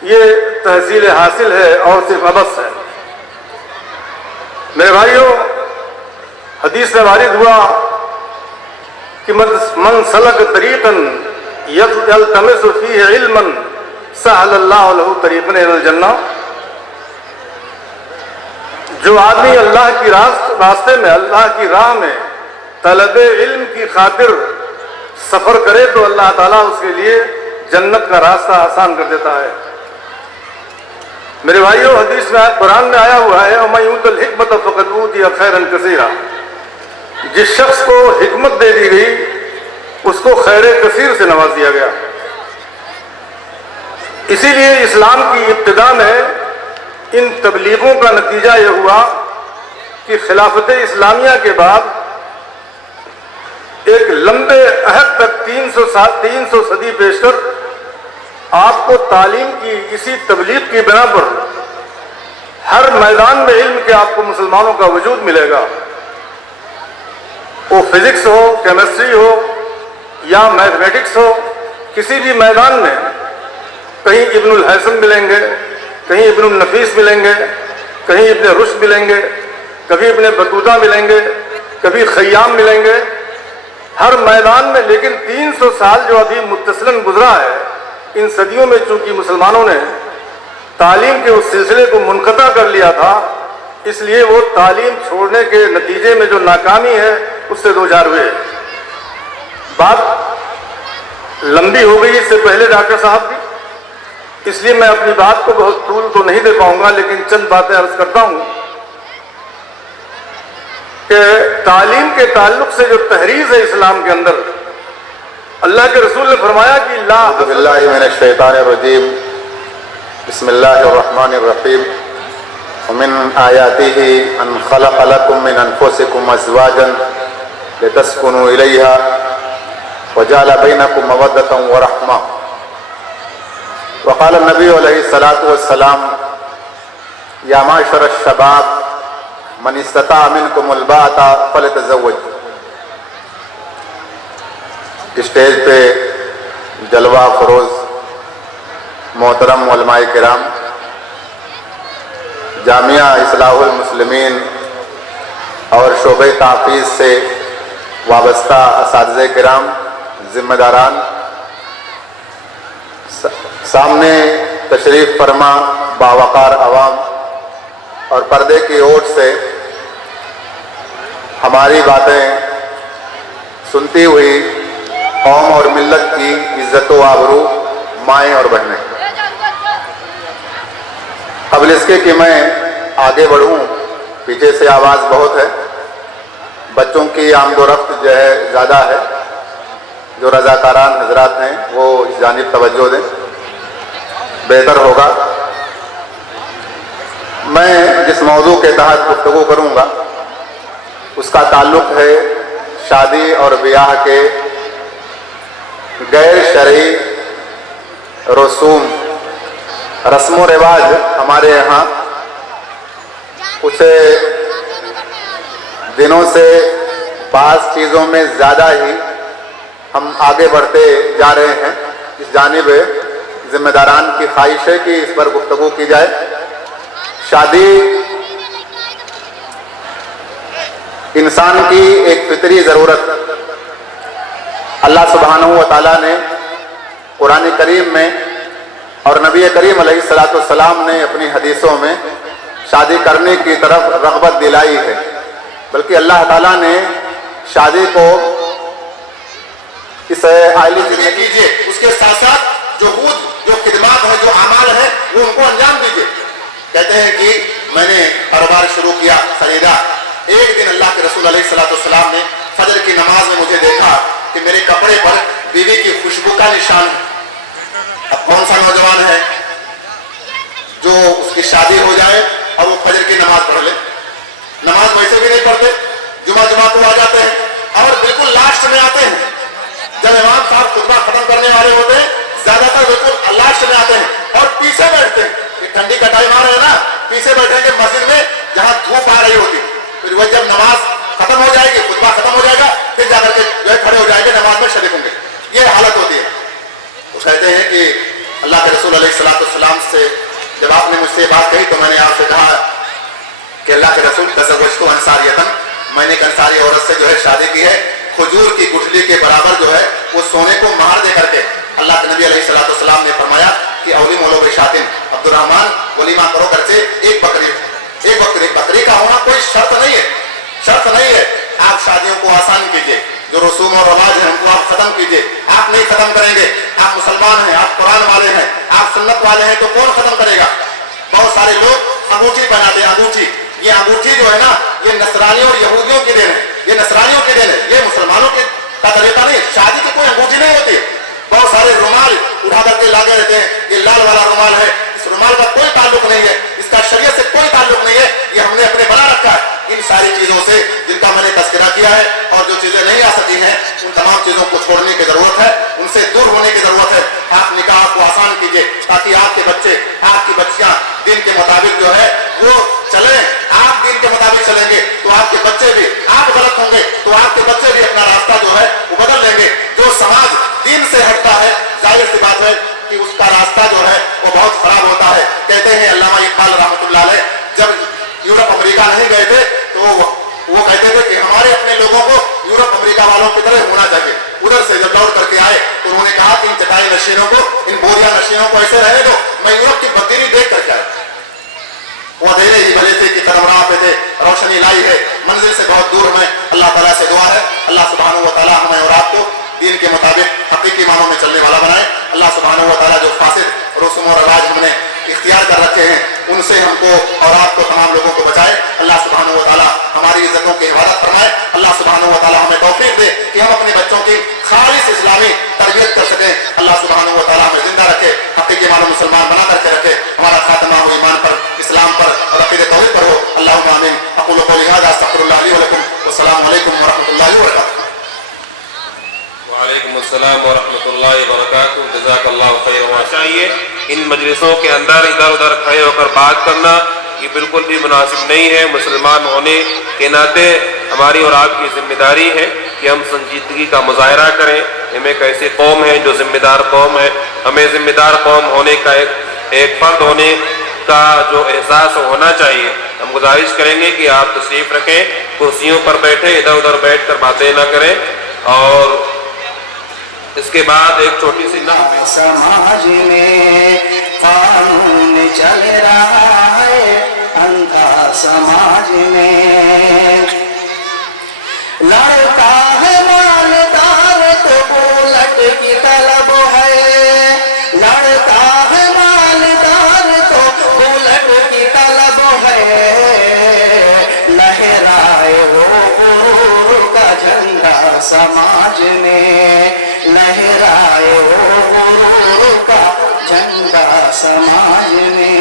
یہ تحصیل حاصل ہے اور صرف عبث ہے. میرے بھائیوں، حدیث میں وارد ہوا کہ من سلک طریقا یلتمس فیہ علما سہل اللہ لہ طریقا الی الجنہ. جو آدمی اللہ کی راستے میں، اللہ کی راہ میں طلب علم کی خاطر सफ़र करे तो अल्लाह ताला उसके लिए जन्नत का रास्ता आसान कर देता है। मेरे भाइयों, हदीस में कुरान में आया हुआ है, वमन यूतिल हिकमत फ़क़द ऊतिया खैरन कसीरा। जिस शख्स को हिकमत दे दी गई उसको खैर कसीर से नवाज दिया गया। इसीलिए इस्लाम की इब्तिदा में इन तबलीगों का नतीजा यह हुआ कि खिलाफत इस्लामिया के बाद एक लंबे अहद तक 300 सदी पेशकर आपको तालीम की इसी तबलीग की बिना पर हर मैदान में इल्म के आपको मुसलमानों का वजूद मिलेगा। वो फिजिक्स हो, केमिस्ट्री हो या मैथमेटिक्स हो, किसी भी मैदान में कहीं इब्नुल हैसम मिलेंगे, कहीं इब्नुल नफीस मिलेंगे, कहीं इब्ने रुश्द मिलेंगे, कभी इब्ने बतूता मिलेंगे, कभी खय्याम मिलेंगे, हर मैदान में। लेकिन 300 साल जो अभी मुत्तसिलन गुजरा है, इन सदियों में चूंकि मुसलमानों ने तालीम के उस सिलसिले को मुनक़ता कर लिया था, इसलिए वो तालीम छोड़ने के नतीजे में जो नाकामी है उससे दो चार हुए। बात लंबी हो गई इससे पहले डॉक्टर साहब की, इसलिए मैं अपनी बात को बहुत तूल तो नहीं दे पाऊंगा, लेकिन चंद बातें अर्ज करता हूं कि तालीम के ताल्लुक से जो तहरीज़ है इस्लाम के अंदर, अल्लाह के रसूल ने फरमाया कि ला बिल्लाहि मिनश शैतानिर रजीम, बिस्मिल्लाहिर रहमानिर रहीम। वमिन आयातिही अन खलक़ लकुम मिन अनफुसिकुम अज़वाजन लितस्कुनु इलैहा वजअल बैनकुम मवद्दतन व रहमा। वक़ाल नबी अलैहिस्सलातु वस्सलाम या माशर अश-शबाब मन इस्तता मिनकुमुल बाअता फलयतज़व्वज। स्टेज पे जलवा फरोज मोहतरम उलमाए किराम, जामिया इस्लाहुल मुस्लिमीन और शोबे ताफ़ीज़ से वाबस्ता असातिज़े किराम, ज़िम्मेदारान, सामने तशरीफ़ फरमा बावकार अवाम और पर्दे की ओट से हमारी बातें सुनती हुई कौम और मिल्लत की इज्जत व आबरू माएँ और बहनें, क़ब्ल इसके कि मैं आगे बढ़ूं, पीछे से आवाज़ बहुत है, बच्चों की आमदोरफ्त जो है ज़्यादा है, जो रज़ाकारान हजरात हैं वो इस जानिब तवज्जो दें, बेहतर होगा। मैं जिस मौजू के तहत गुफ्तगू करूँगा उसका ताल्लुक़ है शादी और ब्याह के गैर शरई रसूम, रस्म व रिवाज हमारे यहाँ कुछ दिनों से बाज़ चीज़ों में ज़्यादा ही हम आगे बढ़ते जा रहे हैं। इस जानिब जिम्मेदारान की ख्वाहिश है कि इस पर गुफ्तगू की जाए। शादी इंसान की एक फितरी ज़रूरत, अल्लाह सुब्हानहू व तआला ने कुरान करीम में और नबी करीम अलैहिस्सलातु वस्सलाम ने अपनी हदीसों में शादी करने की तरफ रग़बत दिलाई है। बल्कि अल्लाह ताला ने शादी को इस आइली ज़िंदगी कीजिए, उसके साथ साथ जो खिदमात है, जो अमाल है, वो उनको अंजाम दीजिए। कहते हैं कि मैंने कारोबार शुरू किया खरीदा, एक दिन अल्लाह के रसूल अलैहिस्सलातु वस्सलाम ने फजर की नमाज में मुझे देखा कि मेरे कपड़े पर बीवी की खुशबू का निशान है। अब कौन सा नौजवान है जो उसकी शादी हो जाए और वो फजर की नमाज पढ़ ले? नमाज वैसे भी नहीं पढ़ते, जुमा को आ जाते हैं और बिल्कुल लास्ट में आते हैं। जब इमाम साहब खुतबा खत्म करने वाले होते हैं, ज्यादातर बिल्कुल लास्ट में आते हैं और पीछे बैठते हैं। ठंडी का टाइम आ रहा है ना, पीछे बैठेंगे मस्जिद में जहां धूप आ रही होगी। फिर वह जब नमाज खत्म हो जाएगी, खुतबा खत्म हो जाएगा, फिर जाकर के जो है खड़े हो जाएंगे, नमाज में शरीक होंगे। ये हालत होती है। वो कहते हैं कि अल्लाह के रसूल अलैहिस्सलातु वस्सलाम से जब आपने मुझसे बात कही तो मैंने आपसे कहा कि अल्लाह के रसूल तज़व्वजतु अंसारियतन, मैंने एक अंसारी औरत से जो है शादी की है। खजूर की गुठली के बराबर जो है वो सोने को मार दे करके अल्लाह के नबी अलैहिस्सलातु वस्सलाम ने फरमाया कि अवली मौलो बेशातिन, अब्दुर्रहमान वलीमा करो करके एक बकरी का होना कोई शर्त नहीं है, शर्त नहीं है। आप शादियों को आसान कीजिए, जो रसूम और रवाज है उनको आप खत्म कीजिए। आप नहीं खत्म करेंगे, आप मुसलमान हैं, आप कुरान वाले हैं, आप सुन्नत वाले हैं, तो कौन खत्म करेगा? बहुत सारे लोग अंगूठी पहनाते हैं, अंगूठी, ये अंगूठी जो है ना, ये नसरानियों और यहूदियों की देन है, ये नसरानियों की देन है, ये मुसलमानों के का तरीका नहीं। शादी की कोई अंगूठी नहीं होती। बहुत सारे रुमाल उठा करके लागे रहते हैं, ये लाल वाला रुमाल है, इस रुमाल का कोई ताल्लुक नहीं है, इसका शरीयत से कोई ताल्लुक नहीं है, ये हमने अपने बना रखा है। इन सारी चीजों से जिनका मैंने तस्करा किया है और जो चीजें नहीं आ सकी हैं, उन तमाम चीजों को छोड़ने की जरूरत है, उनसे दूर होने की जरूरत है। आप निकाह को आसान कीजिए ताकि आपके बच्चे, आपकी बच्चियां दिन के मुताबिक जो है वो चले। आप दिन के मुताबिक चलेंगे तो आपके बच्चे भी, आप गलत होंगे तो आपके बच्चे भी अपना रास्ता जो है वो बदल लेंगे। जो समाज दीन से हटता है, जाहिर सी बात है कि उसका रास्ता जो है वो बहुत खराब होता है। कहते हैं अल्लामा इकबाल रहमतुल्लाह अलैह जब यूरोप अमेरिका नहीं गए थे तो वो कहते थे कि हमारे अपने लोगों को यूरोप अमेरिका वालों की तरह होना चाहिए। उधर से जब लौट करके आए तो उन्होंने कहा कि इन चटाई नशीनों को, इन बोरिया नशीनों को ऐसे रहने दो, मैं यूरोप की बदीनी देख करके आया। वो अंधेरे ही भले थे कि कदम राह पे थे, रोशनी लाई है, मंजिल से बहुत दूर में। अल्लाह ताला से दुआ है अल्लाह सुब्हानहू व तआला हमें और आपको दीन के मुताबिक हकीकी मानों में चलने वाला बनाए। अल्लाह सुब्हानहू व तआला जो फासिद रसूम और रवाज हमने इख्तियार कर रखे हैं उनसे हमको और आपको, तमाम लोगों को बचाए। अल्लाह सुब्हानहू व तआला हमारी इज्जतों की हिफाजत फरमाए। अल्लाह सुब्हानहू व तआला हमें तौफीक दे कि हम अपने बच्चों की खालिस इस्लामी तरबियत कर सकें। अल्लाह सुब्हानहू व तआला हमें जिंदा रखे, हकीकी मानों मुसलमान बना करके रखे, हमारा खात्मा हो ईमान पर, इस्लाम पर और अक़ीदे तौहीद पर हो। अल्लाहुम्मा आमीन। अक़ूलु क़ौली हाज़ा अस्तग़फ़िरुल्लाह ली व लकुम। वस्सलामु अलैकुम व रहमतुल्लाहि व बरकातुहू। वालेकुम अस्सलाम व रहमतुल्लाहि व बरकातुहू। जज़ाकल्लाहु खैरन। चाहिए इन मजलिसों के अंदर इधर उधर खड़े होकर बात करना ये बिल्कुल भी मुनासिब नहीं है। मुसलमान होने के नाते हमारी और आपकी जिम्मेदारी है कि हम संजीदगी का मुजाहरा करें। हम एक ऐसी कौम है जो जिम्मेदार कौम है। हमें जिम्मेदार कौम होने का एक फर्द होने का जो एहसास होना चाहिए। हम गुजारिश करेंगे कि आप तशरीफ रखें, कुर्सियों पर बैठे, इधर उधर बैठ कर बातें न करें। और इसके बाद एक छोटी सी समाज में कानून चल रहा है, अंधा समाज में लड़का है मालदार तो बुलेट की तलब है, लड़का है मालदार तो बुलेट की तलब है, लहराए वो गुरूर का झंडा समाज में, लहराए वो गुरूर का झंडा समाज में।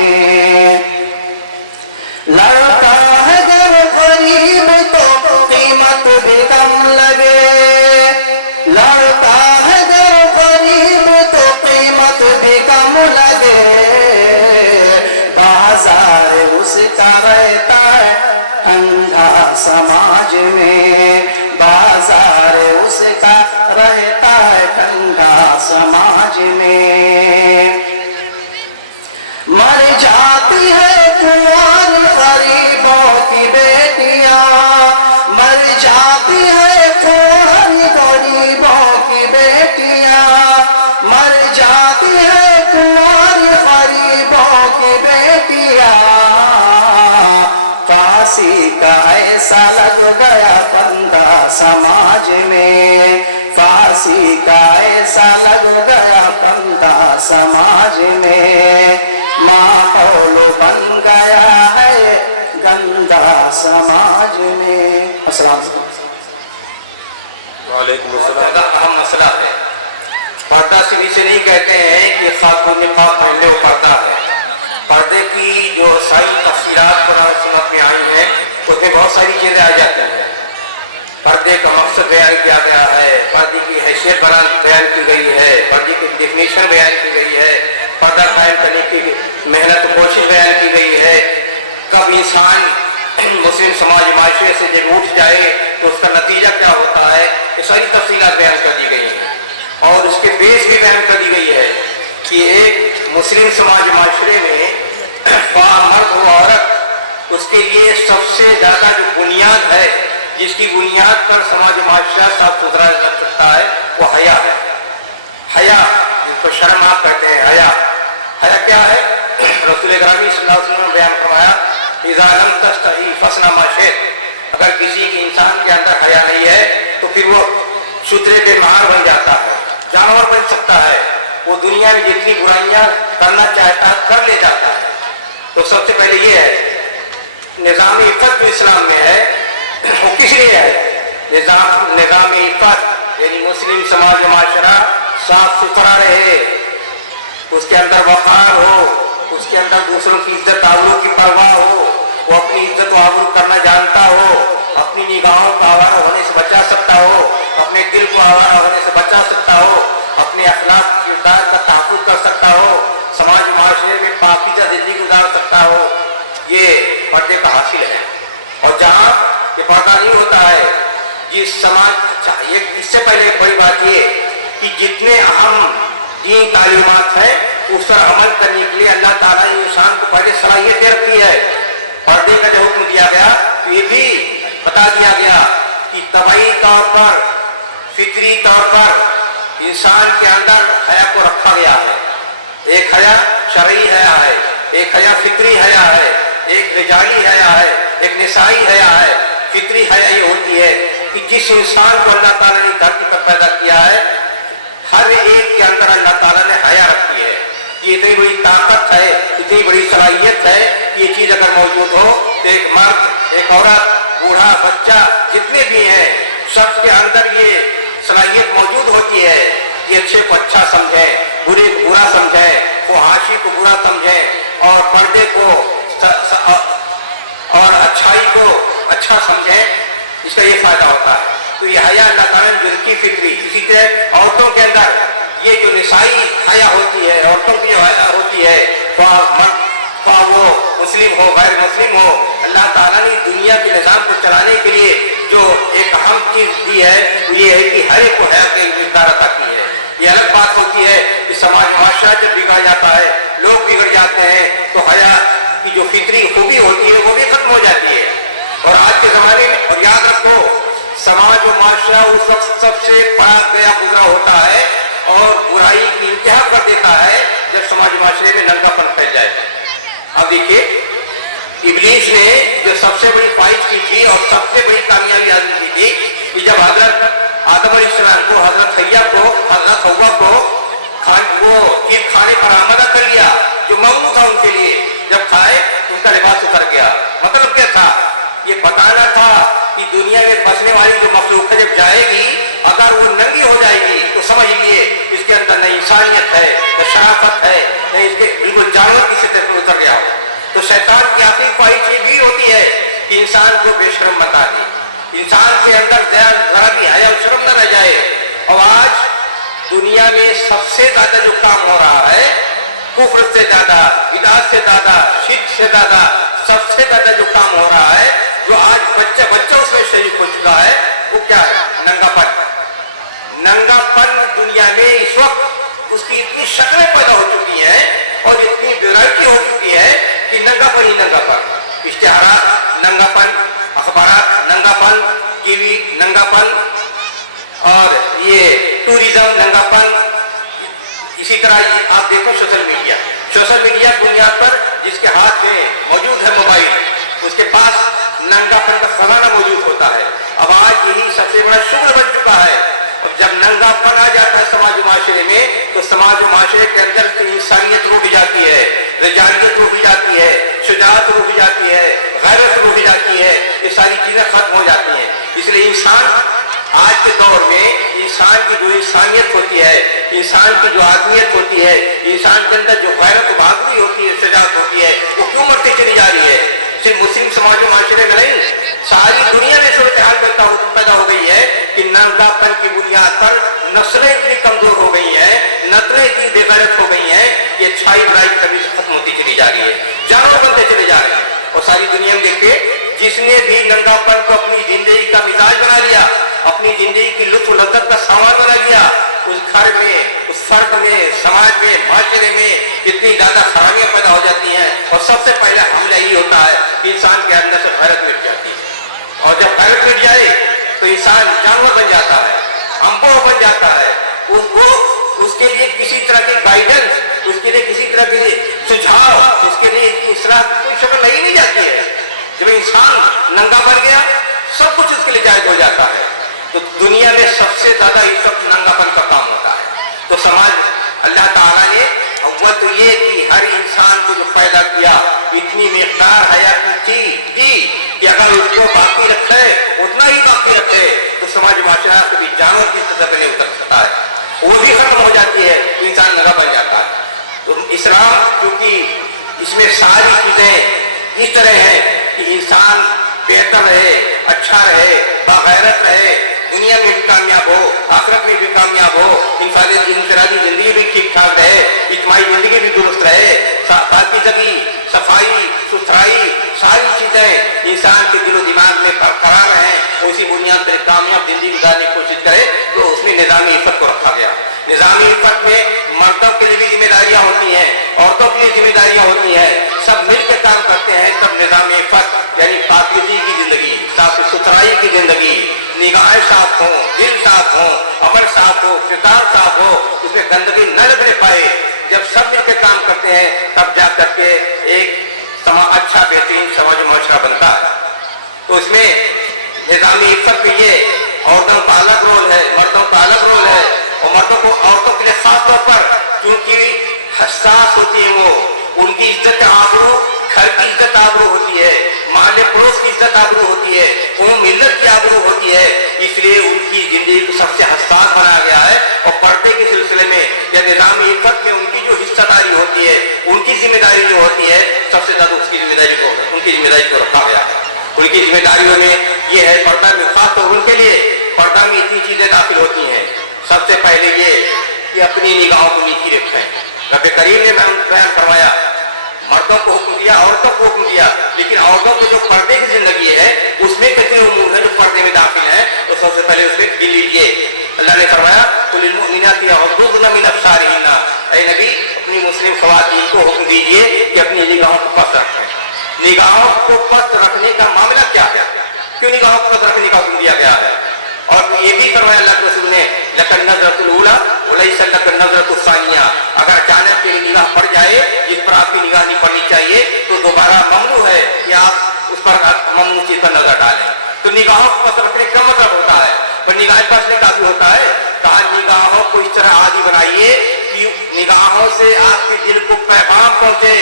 लड़का है अगर गरीब तो कीमत भी कम लगे, लड़का है अगर गरीब तो कीमत भी कम लगे, बाजार उसका रहता है अंधा समाज में, बाजार उसका रहता है ठंडा समाज में। मर जाती है कुंवार गरीबों की बेटियां, मर जाती है कुंवार गरीबों की बेटियां, मर जाती है कुंवार गरीबों की बेटियां। फांसी का ऐसा लग गया फंदा समाज में, फांसी का ऐसा लग गया फंदा समाज में, माहौल बन गया है गंदा समाज में। अस्सलाम वालेकुम अस्सलाम। अहम मसला है। पर्दा सिर्फ इसे नहीं कहते हैं कि खातून निकाब पहनने वो पर्दा है। पर्दे की जो सारी तफसीलात कुरान सुन्नत में आई हैं उसमें बहुत सारी चीज़ें आ जाती हैं। पर्दे का मकसद बयान किया गया है, पर्दे की हैसियत बयान की गई है, पर्दे की डेफिनेशन बयान की गई है, पर्दा कायम करने की मेहनत कोशिश बयान की गई है। कब इंसान मुस्लिम समाज माशरे से जब उठ जाए तो उसका नतीजा क्या होता है, ये सारी तफसीलात बयान कर दी गई हैं। और उसके बेस भी बयान कर दी गई है कि एक मुस्लिम समाज माशरे में मर्द हो औरत, उसके लिए सबसे ज़्यादा जो बुनियाद है, जिसकी बुनियाद पर समाज माशरा साफ सुथरा रह सकता है, वो हया है। हया जिसको शर्म आप कहते हैं, हया। हया क्या है? रसूल अकरम सल्लल्लाहु अलैहि वसल्लम ने बयान फरमाया, इज़ा लम तस्तही फस्ना मा शि'त। अगर किसी के इंसान के अंदर हया नहीं है तो फिर वो शूद्र के महार बन जाता है, जानवर बन सकता है, वो दुनिया में जितनी बुराइयां करना चाहता है कर ले जाता है। तो सबसे पहले ये है निज़ाम इफ़्फ़त जो इस्लाम में है वो किस लिए है? निज़ाम इफ़्फ़त यानी मुस्लिम समाज माशरा साफ सुथरा रहे, उसके अंदर वक़ार हो, उसके अंदर दूसरों की इज्जत आबरू की परवाह हो, वो अपनी इज्जत आबरू करना जानता हो, अपनी निगाहों को आवारा होने से बचा सकता हो, अपने दिल को आवारा होने से बचा सकता हो, अपने अखलाक किरदार का तहफ़्फ़ुज़ कर सकता हो, समाज माशरे में पाकीज़ा ज़िंदगी गुजार सकता हो। ये पर्दे का हासिल है। और जहाँ ये पर्दा नहीं होता है, जिस समाज चाहिए, इससे पहले एक बड़ी बात ये कि जितने अहम दीन तालीमात है उस पर अमल करने के लिए अल्लाह ताला ने इंसान को पहले सलाहियत दे रखी है। पर्दे का जो हुक्म दिया गया तो ये भी बता दिया गया कि तबई तौर पर, फितरी तौर पर इंसान के अंदर हया को रखा गया है। एक हया शरई हया है, एक हया फितरी हया है, एक रिजाली हया है, एक निसाई हया है। फितरी हया ये होती है कि जिस इंसान को अल्लाह ताला ने धरती पर पैदा किया है, हर एक के अंदर अल्लाह ताला ने हया रखी है। ये इतनी बड़ी ताकत है, इतनी बड़ी सलाहियत है, ये चीज अगर मौजूद हो तो एक मर्द, एक औरत, बूढ़ा, बच्चा जितने भी हैं सबके अंदर ये सलाहियत मौजूद होती है कि अच्छे को अच्छा समझे, बुरे को बुरा समझे, फहाशी को बुरा समझे और पर्दे को और अच्छाई को अच्छा समझे। इसका ये फायदा होता है। तो ये हया अल्लाह ताला ने की फिक्री, इसी तरह औरतों के अंदर ये जो निसाई हया होती है, औरतों की जो हया होती है, वो मुस्लिम हो गैर मुस्लिम हो, अल्लाह ताला ने दुनिया के निज़ाम को चलाने के लिए जो एक अहम चीज दी है वो ये है कि हर एक को हया की मिक़दार अता की है। ये अलग बात होती है कि समाज माशरा जब बिगड़ जाता है, लोग बिगड़ जाते हैं, तो हया की जो फितरी खूबी होती है वो भी खत्म हो जाती है। और आज के ज़माने में, और याद रखो, समाज और माशरा उस वक्त सबसे बड़ा गया गुजरा होता है और बुराई की इंतहा कर देता है जब समाज माशरे में नंगापन फैल जाए। अब देखिए, इब्लीस ने जो सबसे बड़ी ख्वाहिश की थी और सबसे बड़ी कामयाबी हासिल की थी कि जब हजरत आदम अलैहिस्सलाम को, हजरत हव्वा को, हजरत हव्वा को वो चीज खाने पर आमादा कर लिया जो ममनू था उनके लिए, जब खाए तो उनका लिबास उतर गया। मतलब क्या था? ये बताना था कि दुनिया में बसने वाली जो मखलूक है जब जाएगी, अगर वो नंगी हो जाएगी तो समझ लिए इसके अंदर न इंसानियत है, न शराफत है, न इसके बिल्कुल जानवर की सतह पर उतर गया। तो शैतान की आखिरी ख्वाहिश ये भी होती है कि इंसान को बेशर्म बता दे, इंसान के अंदर जरा भी हया शर्म न रह जाए। और आज दुनिया में सबसे ज्यादा जो काम हो रहा है, कुफ्र से ज्यादा, बिदअत से ज्यादा, शिर्क से ज्यादा, सबसे ज्यादा जो काम हो रहा है, जो आज बच्चा उसमें शरीक हो चुका है, वो क्या है? नंगापन। नंगापन दुनिया में इस वक्त उसकी इतनी शक्लें पैदा हो चुकी हैं और इतनी वैरायटी हो चुकी है कि नंगापन ही नंगापन, इश्तिहारात नंगापन, अखबारात नंगापन, टीवी नंगापन और ये टूरिज्म नंगापन। इसी तरह आप देखो सोशल मीडिया की बुनियाद पर जिसके हाथ में मौजूद है मोबाइल, उसके पास नंगापन का ज़माना मौजूद होता है। अब आज यही सबसे बड़ा शुक्र बन चुका है। और जब नंगापन आ जाता है समाज माशरे में, तो समाज माशरे के अंदर की इंसानियत रूठ जाती है, रिजालियत रूठ जाती है, शुजाअत रूठ जाती है, गैरत रूठ जाती है, ये सारी चीजें खत्म हो जाती हैं। इसलिए इंसान आज के दौर में इंसान की जो इंसानियत होती है, इंसान की जो आदमियत होती है, इंसान के अंदर जो गैरत बहादुरी होती है, शुजाअत होती है, वो क्यों मरती चली जा रही है? सिर्फ मुस्लिम समाज माशरे में नहीं, सारी दुनिया में सूरत हाल पैदा हो गई है कि नंगापन की बुनियाद पर नस्लें इतनी कमजोर हो गई हैं, नस्लें इतनी बेगैरत हो गई हैं कि अच्छाई बुराई कभी खत्म होती चली जा रही है, जानवर बनते चले जा रहे हैं। और सारी दुनिया में देखिए, जिसने भी नंगापन को अपनी जिंदगी का मिजाज बना लिया, अपनी जिंदगी की लुत्फ लज़्ज़त का सामान बना लिया, उस घर में, उस फर्द में, समाज में, माशरे में इतनी ज्यादा खराबियां पैदा हो जाती हैं। और सबसे पहले हमला यही होता है कि इंसान के अंदर से गैरत मिट जाती है। और जब गैरत मिट जाए तो इंसान जानवर बन जाता है, अम्बो बन जाता है। उसके लिए किसी तरह की गाइडेंस, उसके लिए किसी तरह के सुझाव, उसके लिए इस्लाह कोई शक्ल लगी नहीं जाती है। जब इंसान नंगा मर गया, सब कुछ उसके लिए जायज हो जाता है। तो दुनिया में सबसे ज्यादा इज्जत नंगापन का काम होता है। तो समाज अल्लाह ताला ने अव्वल तो ये कि हर इंसान को जो पैदा किया इतनी मिकदार हया की दी कि अगर उसको बाकी रखे उतना ही बाकी रखे तो समाज माशरा कभी जानवर की सतह पर नहीं उतर सकता है, वो भी खत्म हो जाती है तो इंसान नंगा बन जाता है। तो इस्लाम क्योंकि इसमें सारी चीजें इस तरह है कि इंसान बेहतर रहे, अच्छा रहे, बागैरत रहे, दुनिया में भी कामयाब हो, आखिरत में भी कामयाब हो, इंफरादी जिंदगी भी ठीक ठाक रहे, इज्तिमाई जिंदगी भी दुरुस्त रहे, बाकी जगह सफाई सुथराई सारी चीजें इंसान के दिलो दिमाग में करार रहे, उसी बुनियाद पर कामयाब जिंदगी गुजारने की कोशिश करे तो उसमें निज़ामी इफ़्फ़त को रखा गया। निज़ामी इफ़्फ़त में मर्दों के लिए भी जिम्मेदारियां होती हैं, औरतों के लिए जिम्मेदारियां होती हैं, सब मिलकर काम करते हैं, तब निज़ामी इफ़्फ़त यानी पाकीज़गी की जिंदगी, साफ सुथराई की जिंदगी, निगाहें साफ हो, दिल साफ हो, अमल साफ हो, किरदार साफ हो, उसमें गंदगी न लगने पाए, जब सब मिलकर काम करते हैं तब जा करके एक अच्छा बेहतरीन समाज माशरा बनता है। तो इसमें निज़ामी इफ़्फ़त में ये औरतों का अलग रोल है, मर्दों का अलग रोल है, और मर्दों को औरतों के लिए खास तौर पर क्योंकि हसास होती है, वो उनकी इज्जत आबरू, घर की इज्जत आबरू होती है, माले पड़ोस की इज्जत आबरू होती है, कौम मिल्लत की आबरू होती है, इसलिए उनकी जिंदगी को सबसे हसास बनाया गया है। और पर्दे के सिलसिले में या निज़ामी इफ़्फ़त में उनकी जो हिस्सेदारी होती है, उनकी जिम्मेदारी जो होती है, सबसे ज्यादा उनकी जिम्मेदारी को रखा गया है। उनकी जिम्मेदारियों में ये है पर्दा में खास तौर उनके लिए पर्दा में इतनी चीजें दाखिल होती हैं। सबसे पहले ये कि अपनी निगाहों को नीची रखें। रब करीम ने बयान फरमाया, मर्दों को हुक्म दिया, औरतों को हुक्म दिया, लेकिन औरतों की जो पर्दे की जिंदगी है उसमें कितने उमूर है जो पर्दे में दाखिल है, तो सबसे पहले उसमें गिन लीजिए। अल्लाह ने फरमाया कुलिल मुमिनाति यग़ुद्दुना मिन अब्सारिहिन्ना, ऐ नबी अपनी मुस्लिम ख़वातीन को हुक्म दीजिए कि अपनी निगाहों को पस्त रखें। निगाहों को पस्त रखने का मामला क्या है, क्यों निगाहों को पस्त रखने का हुक्म दिया गया है? और ये भी फरमाया अल्लाह के रसूल ने लकन नज़रतुल ऊला वलैसा लकन नज़रतुस सानिया, अगर अचानक तेरी निगाह पड़ जाए जिस पर आपकी निगाह नहीं पड़नी चाहिए तो दोबारा ममनू है कि आप उस पर ममनू चीज पर नजर डालें। तो निगाहों को पस्त रखने का मतलब होता है, पर निगाह पसने का भी होता है। कहा निगाहों को इस तरह आदि बनाइए कि निगाहों से आपके दिल को पैगाम पहुंचे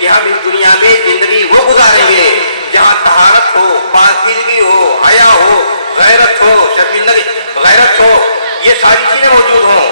कि हम इस दुनिया में जिंदगी वो गुजारेंगे जहाँ तहारत हो, पाकीज़गी हो, हया हो, गैरत हो, शर्मिंदगी गैरत हो, ये सारी चीजें मौजूद हों।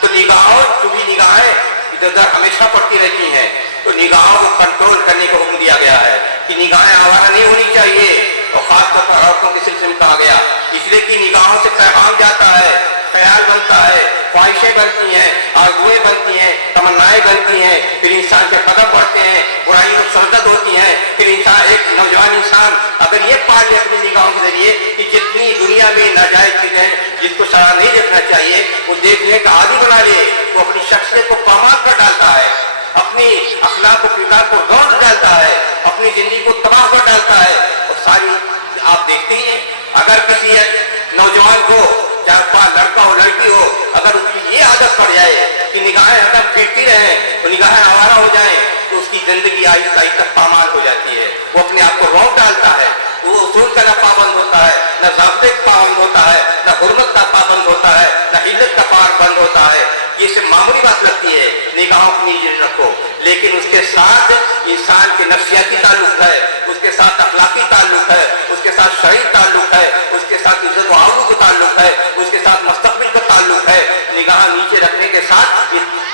तो निगाहों चूंकि निगाहें इधर उधर हमेशा पड़ती रहती हैं, तो निगाहों को कंट्रोल करने को हुक्म दिया गया है कि निगाहें आवारा नहीं होनी चाहिए। और खासतौर पर औरतों के सिलसिले में कहा गया, इसलिए कि निगाहों से पैगाम जाता है, ख्याल बनता है, ख्वाहिशें बनती हैं, आरज़ुएं बनती हैं, तमन्नाएं बनती हैं, फिर इंसान के कदम बढ़ते हैं, बुराइयों में सरदर्द होती हैं, फिर इंसान एक नौजवान इंसान अगर ये पाल ले अपनी निगाहों के जरिए कि जितनी दुनिया में नाजायज चीजें जिसको शरा नहीं देखना चाहिए वो देखने का आदी बना ले, तो अपनी शख्सियत को पामाल कर डालता है, अपनी अखलाक और किरदार को दौड़ डालता है, अपनी जिंदगी को तबाह कर डालता है। और सारी आप देखते ही हैं, अगर किसी नौजवान को चाहे लड़का हो लड़की हो, अगर उसकी ये आदत पड़ जाए कि निगाहें हरदम फिरती रहें, तो निगाहें आवारा हो जाएं, तो उसकी जिंदगी आहिस्ता आहिस्ता पामाल हो जाती है, वो अपने आप को रोक डालता है, वो उसूल का न पाबंद होता है, न ज़ाब्ते का पाबंद होता है, न हुर्मत का पाबंद होता है, न हिल्लत का पाबंद होता है। ये सिर्फ मामूली बात लगती है, निगाहों को नीचे रखो, लेकिन उसके साथ इंसान के नफ्सियाती ताल्लुक है, उसके साथ अखलाकी ताल्लुक है, उसके साथ शरीर ताल्लुक है, उसके साथ इज्जत व आबरू का ताल्लुक है, उसके साथ मुस्तक़बिल का ताल्लुक है। निगाह नीचे रखने के साथ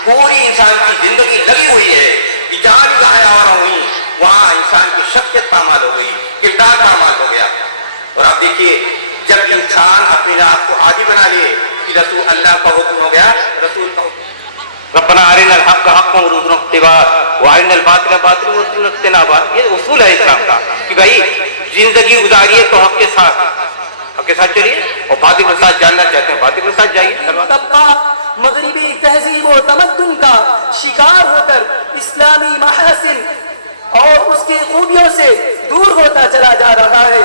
पूरी इंसान की जिंदगी लगी हुई है कि जहाँ निगाहें आवारा हुई वहाँ इंसान की शख्सियत पामाल हो गई, किरदार पामाल हो गया। और आप देखिए जब इंसान अपने आप को आदी बना ले कि रसूल अल्लाह का हुक्म हो गया, रसूल का हुक्म रब्बना अरिनल हक़्क़ हक़्क़न वरज़ुक़ना इत्तिबाअह व अरिनल बातिला बातिलन वरज़ुक़ना इज्तिनाबह। ये उसूल है इस्लाम का कि भाई जिंदगी गुजारिए तो हक़ के साथ चलिए, और बातिल के साथ जानना चाहते हैं बातिल के साथ जाइए। मगरिबी तहजीब और तमद्दुन का शिकार होकर इस्लामी महासिन और उसकी खूबियों से दूर होता चला जा रहा है।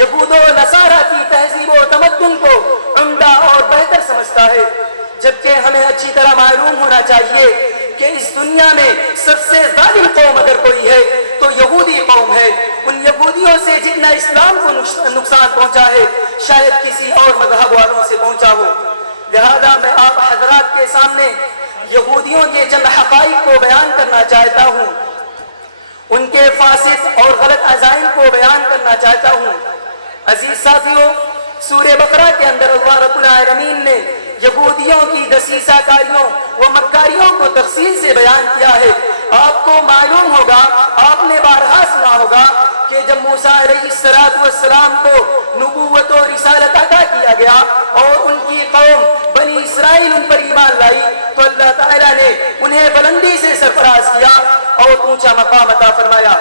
यहूद और नसारा की तहजीब और तमद्दुन को उम्दा और बेहतर समझता है, जबकि हमें अच्छी तरह मालूम होना चाहिए कि इस दुनिया में सबसे जालिम कौम अगर कोई है तो यहूदी कौम है। उन यहूदियों से जितना इस्लाम को नुकसान पहुंचा है شاید کسی اور مذہب والوں سے پہنچا ہو. لہذا میں آپ حضرات کے سامنے یہودیوں کے چند حقائق کو بیان کرنا چاہتا ہوں, ان کے فاسد اور غلط عزائم کو بیان کرنا چاہتا ہوں. عزیز ساتھیوں, سورہ بقرہ کے اندر اللہ رب العالمین نے یہودیوں کی دسیسہ کاریوں و مکاریوں کو تفصیل سے بیان کیا ہے. آپ کو معلوم ہوگا, آپ نے بارہا سنا ہوگا کہ جب موسیٰ علیہ السلام کو نبوت و رسالت عطا کیا گیا اور ان کی قوم بنی اسرائیل ان پر ایمان لائی, تو اللہ تعالیٰ نے انہیں بلندی سے سرفراز کیا اور اونچا مقام عطا فرمایا.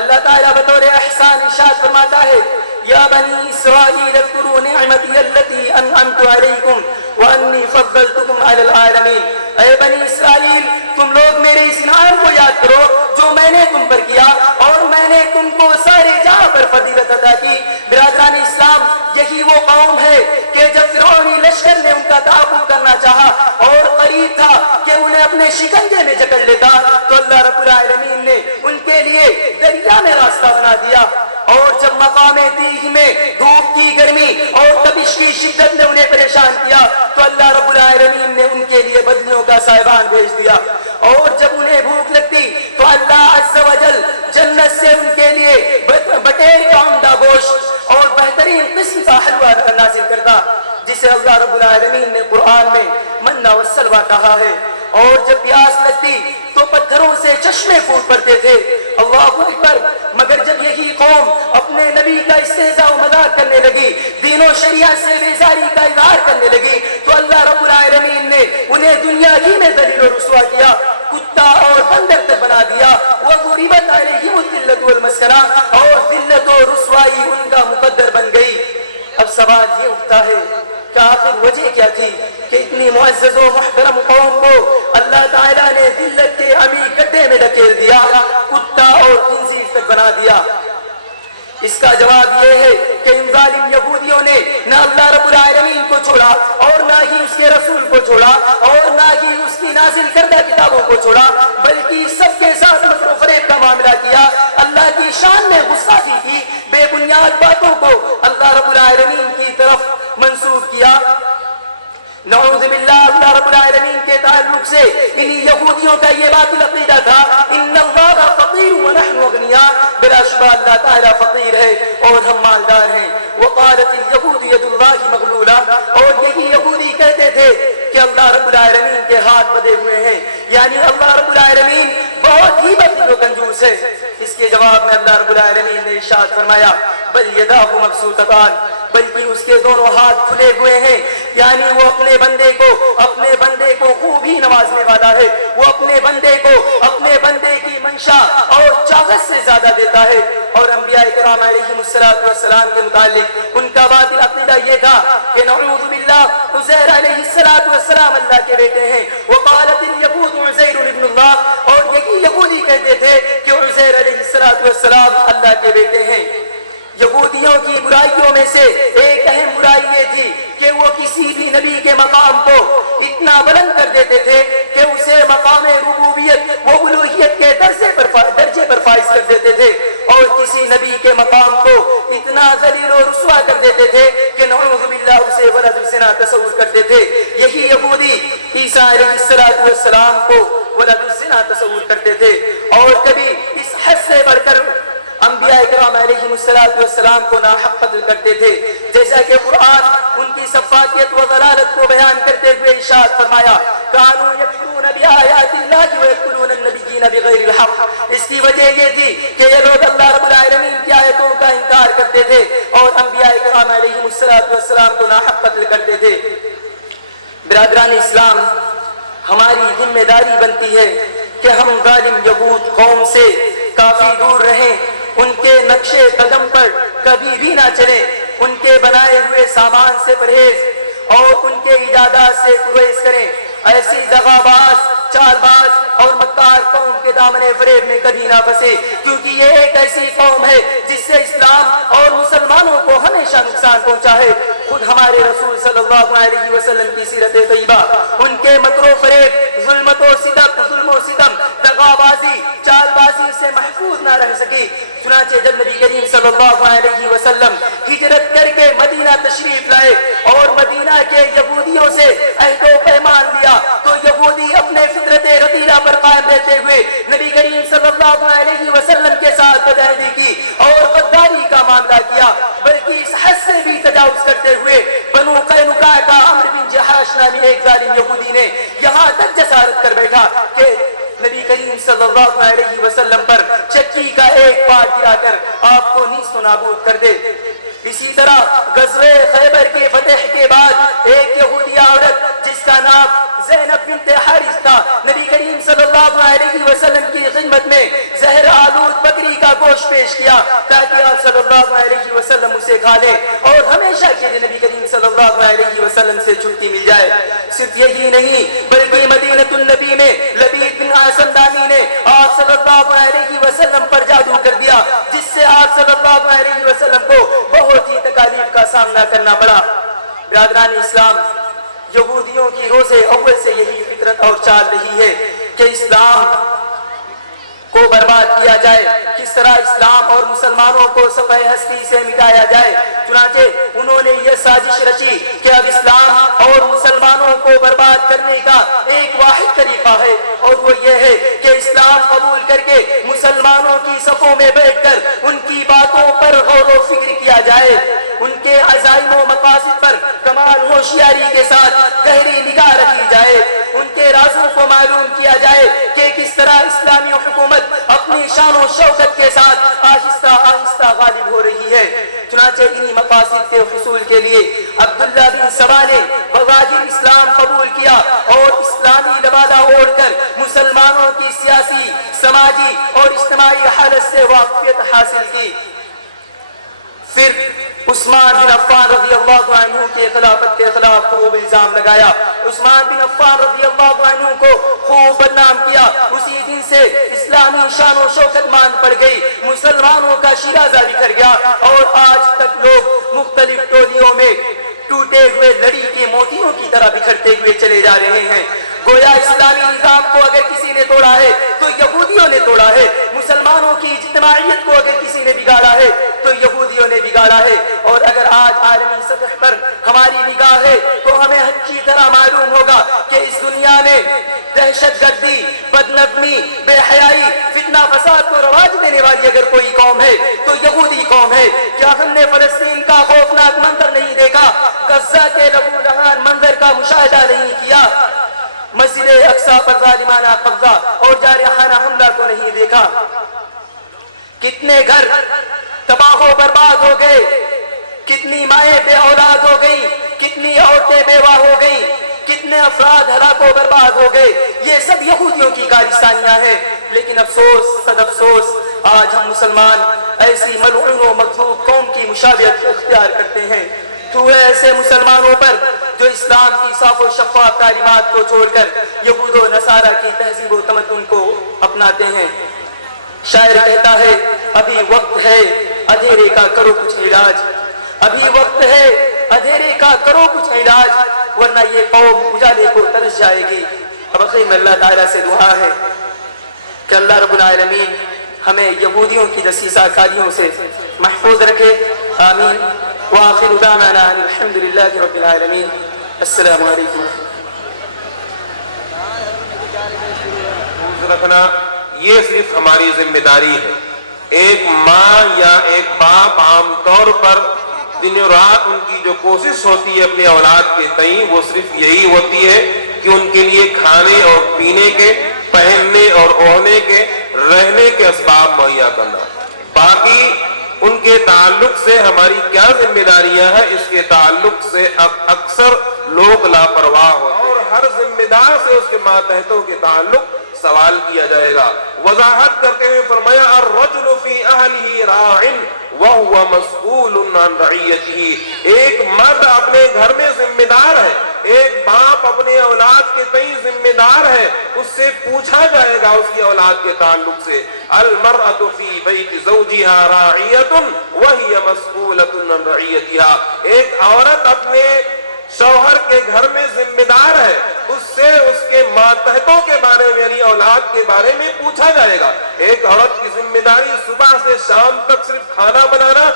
اللہ تعالیٰ بطور احسان ارشاد فرماتا ہے, یا بنی اسرائیل اذکروا نعمتی التی انعمت علیکم وانی فضلتکم علی العالمین. اے بنی اسرائیل, تم لوگ میرے اس انعام کو یاد کرو جو میں نے تم پر کیا اور میں نے تم کو سارے جہاں پر فضیلت عطا کی. برادران اسلام, یہی وہ قوم ہے کہ جب فرعونی لشکر نے ان کا تعاقب کرنا چاہا اور قریب تھا کہ انہیں اپنے شکنجے میں جکڑ لیتا, تو اللہ رب العالمین نے ان کے لیے دریا میں راستہ بنا دیا. اور جب مقام تیغ میں دھوپ کی گرمی اور تپش کی شدت نے انہیں پریشان کیا, تو اللہ رب العالمین نے ان کے لیے بدلیوں کا سائبان بھیج دیا. اور جب انہیں بھوک لگتی تو اللہ عز و جل جنت سے ان کے لیے بٹیر کا عمدہ گوشت اور بہترین قسم کا حلوہ نازل کرتا, جسے اللہ رب العالمین نے قرآن میں منہ والسلویٰ کہا ہے. اور جب پیاس لگتی تو پتھروں سے چشمے پھوٹ پڑتے تھے. اللہ اکبر. مگر جب یہی قوم اپنے نبی کا استہزاء و مذاق کرنے لگی, دین و شریعت سے بیزاری کا اظہار کرنے لگی, تو اللہ رب العالمین نے انہیں دنیا ہی میں ذلیل و رسوا کیا, کتا اور بندر تک بنا دیا. وَضُرِبَتْ عَلَيْهِمُ الذِّلَّةُ وَالْمَسْكَنَةُ, اور ذلت و رسوائی ان کا مقدر بن گئی. اب سوال یہ اٹھتا ہے کہ آخر وجہ کیا تھی کہ اتنی معزز و محترم قوم کو اللہ تعالیٰ نے ذلت کے عمیق گڈھے میں ڈھکیل دیا, کتا اور خنزیر تک بنا دیا. اس کا جواب یہ ہے کہ ان ظالم یہودیوں نے نہ اللہ رب العالمین کو چھوڑا اور نہ ہی اس کے رسول کو چھوڑا اور نہ ہی اس کی نازل کردہ کتابوں کو چھوڑا, بلکہ سب کے ساتھ مکر و فریب کا معاملہ کیا. اللہ کی شان میں گستاخی کی, بے بنیاد باتوں کو اللہ رب العالمین کی طرف منسوب کیا. نعوذ باللہ. اللہ رب العالمین کے تعلق سے انہی یہودیوں کا یہ باطل عقیدہ تھا, ان اللہ فقیر ونحن اغنیاء, بلا شبہ اللہ تعالیٰ فقیر ہے اور ہم مالدار ہیں. وقالت اليہود ید اللہ مغلولہ, اور یہی یہودی کہتے تھے کہ اللہ رب العالمین کے ہاتھ بدے ہوئے ہیں, یعنی اللہ رب العالمین بہت ہی بخیل و کنجوس ہے. اس کے جواب میں اللہ رب العالمین نے ارشاد فرمایا, بل یداہ مبسوطتان, بلکہ اس کے دونوں ہاتھ کھلے ہوئے ہیں, یعنی وہ اپنے بندے کو خوب ہی نوازنے والا ہے. وہ اپنے بندے کی منشا اور چاغت سے زیادہ دیتا ہے. اور انبیاء کرام علیہم السلام کے متعلق ان کا باطل عقیدہ یہ تھا کہ نعوذ باللہ عزیر علیہ السلام اللہ کے بیٹے ہیں. وقالت الیہود عزیر ابن اللہ, اور یہی یہودی کہتے تھے کہ عزیر علیہ السلام اللہ کے بیٹے ہیں. یہودیوں کی برائیوں میں سے ایک اہم برائی یہ تھی کہ وہ کسی بھی نبی کے مقام کو اتنا بلند کر دیتے تھے کہ اسے مقام ربوبیت و الوہیت کے درجے پر فائز کر دیتے تھے, اور کسی نبی کے مقام کو اتنا ذلیل و رسوا کر دیتے تھے کہ نعوذ باللہ اسے ولد الزنا تصور کرتے تھے. یہی یہودی عیسیٰ علیہ السلام کو ولد الزنا تصور کرتے تھے, اور کبھی اس حد سے بڑھ کر انبیاء کرام علیہم السلام کو ناحق قتل کرتے تھے. جیسا کہ قرآن ان کی سفاکیت و ضلالت کو بیان کرتے ہوئے ارشاد فرمایا, کانوا یکفرون بآیات اللہ ویقتلون النبیین بغیر الحق. اس کی وجہ یہ تھی کہ یہ لوگ اللہ رب العالمین کی آیتوں کا انکار کرتے تھے اور انبیاء کرام علیہم السلام کو ناحق قتل کرتے تھے. برادران اسلام, ہماری ذمہ داری بنتی ہے کہ ہم ظالم یہود قوم سے کافی دور رہیں, ان کے نقشے قدم پر کبھی بھی نہ چلیں, ان کے بنائے ہوئے سامان سے پرہیز اور ان کے ایجادات سے گریز کریں. ایسی دغاباز, چالباز اور مکار قوم کے دامن فریب میں کبھی نہ پھنسے, کیونکہ یہ ایک ایسی قوم ہے جس سے اسلام اور مسلمانوں کو ہمیشہ نقصان پہنچا ہے. خود ہمارے رسول صلی اللہ علیہ وسلم کی سیرت طیبہ, ان کے مکر و فریب, ظلم و ستم, दगाबाजी चालबाजी से महफूज ना रह सके। चुनांचे जब नबी करीम सल्लल्लाहु अलैहि वसल्लम हिजरत करके मदीना तशरीफ लाए और मदीना के यहूदियों से अहदो पैमान लिया, तो यहूदी अपने फितरत रतीला पर कायम रहते हुए नबी करीम सल्लल्लाहु अलैहि वसल्लम के साथ बदअहदी की और गद्दारी का मामला किया, बल्कि इस हद से भी तजावुज करते हुए बनु कैनुका का अम्र बिन जहाश नामी एक जालिम यहूदी ने यहाँ तक जसारत कर बैठा कि नबी करीम सल्लल्लाहु अलैहि वसल्लम पर चक्की का एक पार्ट गिराकर आपको नीस्तो नाबूद कर दे। इसी तरह गज़वे खैबर के फतह के बाद एक यहूदी औरत जिसका नाम ज़ैनब बिन्त हारिस था, नबी करीम सल्लल्लाहु अलैहि वसल्लम की खिदमत में ज़हर आलूद बकरी का गोश्त पेश किया ताकि आप सल्लल्लाहु अलैहि वसल्लम उसे खा ले और हमेशा के लिए नबी करीम सल्लल्लाहु अलैहि वसल्लम से छुट्टी मिल जाए। सिर्फ यही नहीं बल्कि मदीनतुन नबी में लबीद बिन आसम दानी ने आप सल्लल्लाहु अलैहि वसल्लम पर जादू कर दिया, जिससे आप सल्लल्लाहु अलैहि वसल्लम को बहुत ही तकालीफ का सामना करना पड़ा। बिरादरान इस्लाम, यहूदियों की रोज़े अव्वल से यही फितरत और चाल रही है कि इस्लाम को बर्बाद किया जाए, किस तरह इस्लाम और मुसलमानों को सफ़े हस्ती से मिटाया जाए। चुनांचे उन्होंने ये साजिश रची कि अब इस्लाम और मुसलमानों को बर्बाद करने का एक वाहिद तरीका है और वो ये है कि इस्लाम कबूल करके मुसलमानों की सफ़ों में बैठकर उनकी बातों पर गौर व फिक्र किया जाए, उनके अज़ाइम व मकासिद पर कमाल होशियारी के साथ गहरी निगाह रखी जाए, उनके राज़ों को मालूम किया जाए कि किस तरह इस्लामी हुकूमत अपनी शान और शौकत के साथ आहिस्ता आहिस्ता गालिब हो रही है। चुनांचे इन्हीं मकासिद के हुसूल के लिए अब्दुल्ला बिन सबा ने बज़ाहिर इस्लाम कबूल किया और इस्लामी लबादा ओढ़कर मुसलमानों की सियासी, समाजी और इज्तिमाई हालत से वाक़ियत हासिल की। फिर उस्मान बिन अफ़्फ़ान रज़ियल्लाहु अन्हु के खिलाफत के खिलाफ खूब इल्जाम लगाया, उस्मान बिन अफ़्फ़ान रज़ियल्लाहु अन्हु को खूब बदनाम किया। उसी दिन से इस्लामी शान और शौकत मान पड़ गई, मुसलमानों का शिराज़ा बिखर गया और आज तक लोग मुख्तलिफ टोलियों में टूटे हुए लड़ी के मोतियों की तरह बिखरते हुए चले जा रहे हैं। गोया इस्लामी निज़ाम को अगर किसी ने तोड़ा है तो यहूदियों ने तोड़ा है, मुसलमानों की इज्तिमाइयत को अगर किसी ने बिगाड़ा है तो यहूदियों ने बिगाड़ा है। और अगर आज आलमी सतह पर हमारी निगाह है तो हमें अच्छी तरह मालूम होगा कि इस दुनिया में दहशतगर्दी, बदनज़मी, बेहयाई, फितना फसाद को रवाज देने वाली अगर कोई कौम है तो यहूदी कौम है। क्या हमने फलस्तीन का खौफनाक मंजर नहीं देखा, गज़ा के लहूलुहान मंजर का मुशाहिदा नहीं किया, मस्जिद अक्सा पर जालिमाना कब्जा और जारहाना हमला को नहीं देखा? कितने घर तबाह बर्बाद हो गए, कितनी माएं बे औलाद हो गई, कितनी औरतें बेवा हो गई, कितने अफराद हलाको बर्बाद हो गए। ये सब यहूदियों की कारस्तानियां हैं। लेकिन अफसोस सद अफसोस आज हम मुसलमान ऐसी मलऊन व मज़लूम कौम की मुशाबियत इख्तियार करते हैं। तो ऐसे मुसलमानों पर जो इस्लाम की साफ और शफ़ाफ तालीमात को छोड़कर यहूद व नसारा की तहज़ीब व तमद्दुन को अपनाते हैं। शायर कहता है, अभी वक्त है अंधेरे का करो कुछ इलाज, अभी वक्त है अंधेरे का करो कुछ इलाज, वरना ये कौम उजाले को तरस जाएगी। अब आखिर में अल्लाह ताला से दुआ है कि अल्लाह रब्बुल आलमीन हमें यहूदियों की दसीसा कारियों से महफूज रखे। आमीन। व आखिर दावाना अल्हम्दुलिल्लाहि रब्बिल आलमीन। अस्सलामु अलैकुम। रखना ये सिर्फ हमारी जिम्मेदारी है। एक माँ या एक बाप आमतौर पर दिन रात उनकी जो कोशिश होती है अपनी औलाद के तई, वो सिर्फ यही होती है कि उनके लिए खाने और पीने के, पहनने और ओढ़ने के, रहने के असबाब मुहैया करना। बाकी उनके ताल्लुक से हमारी क्या जिम्मेदारियां हैं, इसके ताल्लुक से अक्सर लोग लापरवाह होते हैं और हर जिम्मेदार से उसके मातहतों के ताल्लुक सवाल किया जाएगा। वजाहत करते हुए फरमाया, अर्रजुलु फी अहलिही राइन व हुवा मस्ऊलुन अन रइयतिही। एक मर्द अपने घर में जिम्मेदार है, एक बाप अपने औलाद के तई जिम्मेदार है, उससे पूछा जाएगा उसकी औलाद के ताल्लुक से। अल मरअतु फी बैति ज़ौजिहा राइयतुन व हिया मस्ऊलतुन अन रइयतिहा। एक औरत अपने शौहर के घर में जिम्मेदार है, उससे उसके मातहतों के बारे में यानी औलाद के बारे में पूछा जाएगा। एक औरत की जिम्मेदारी सुबह से शाम तक सिर्फ खाना बनाना,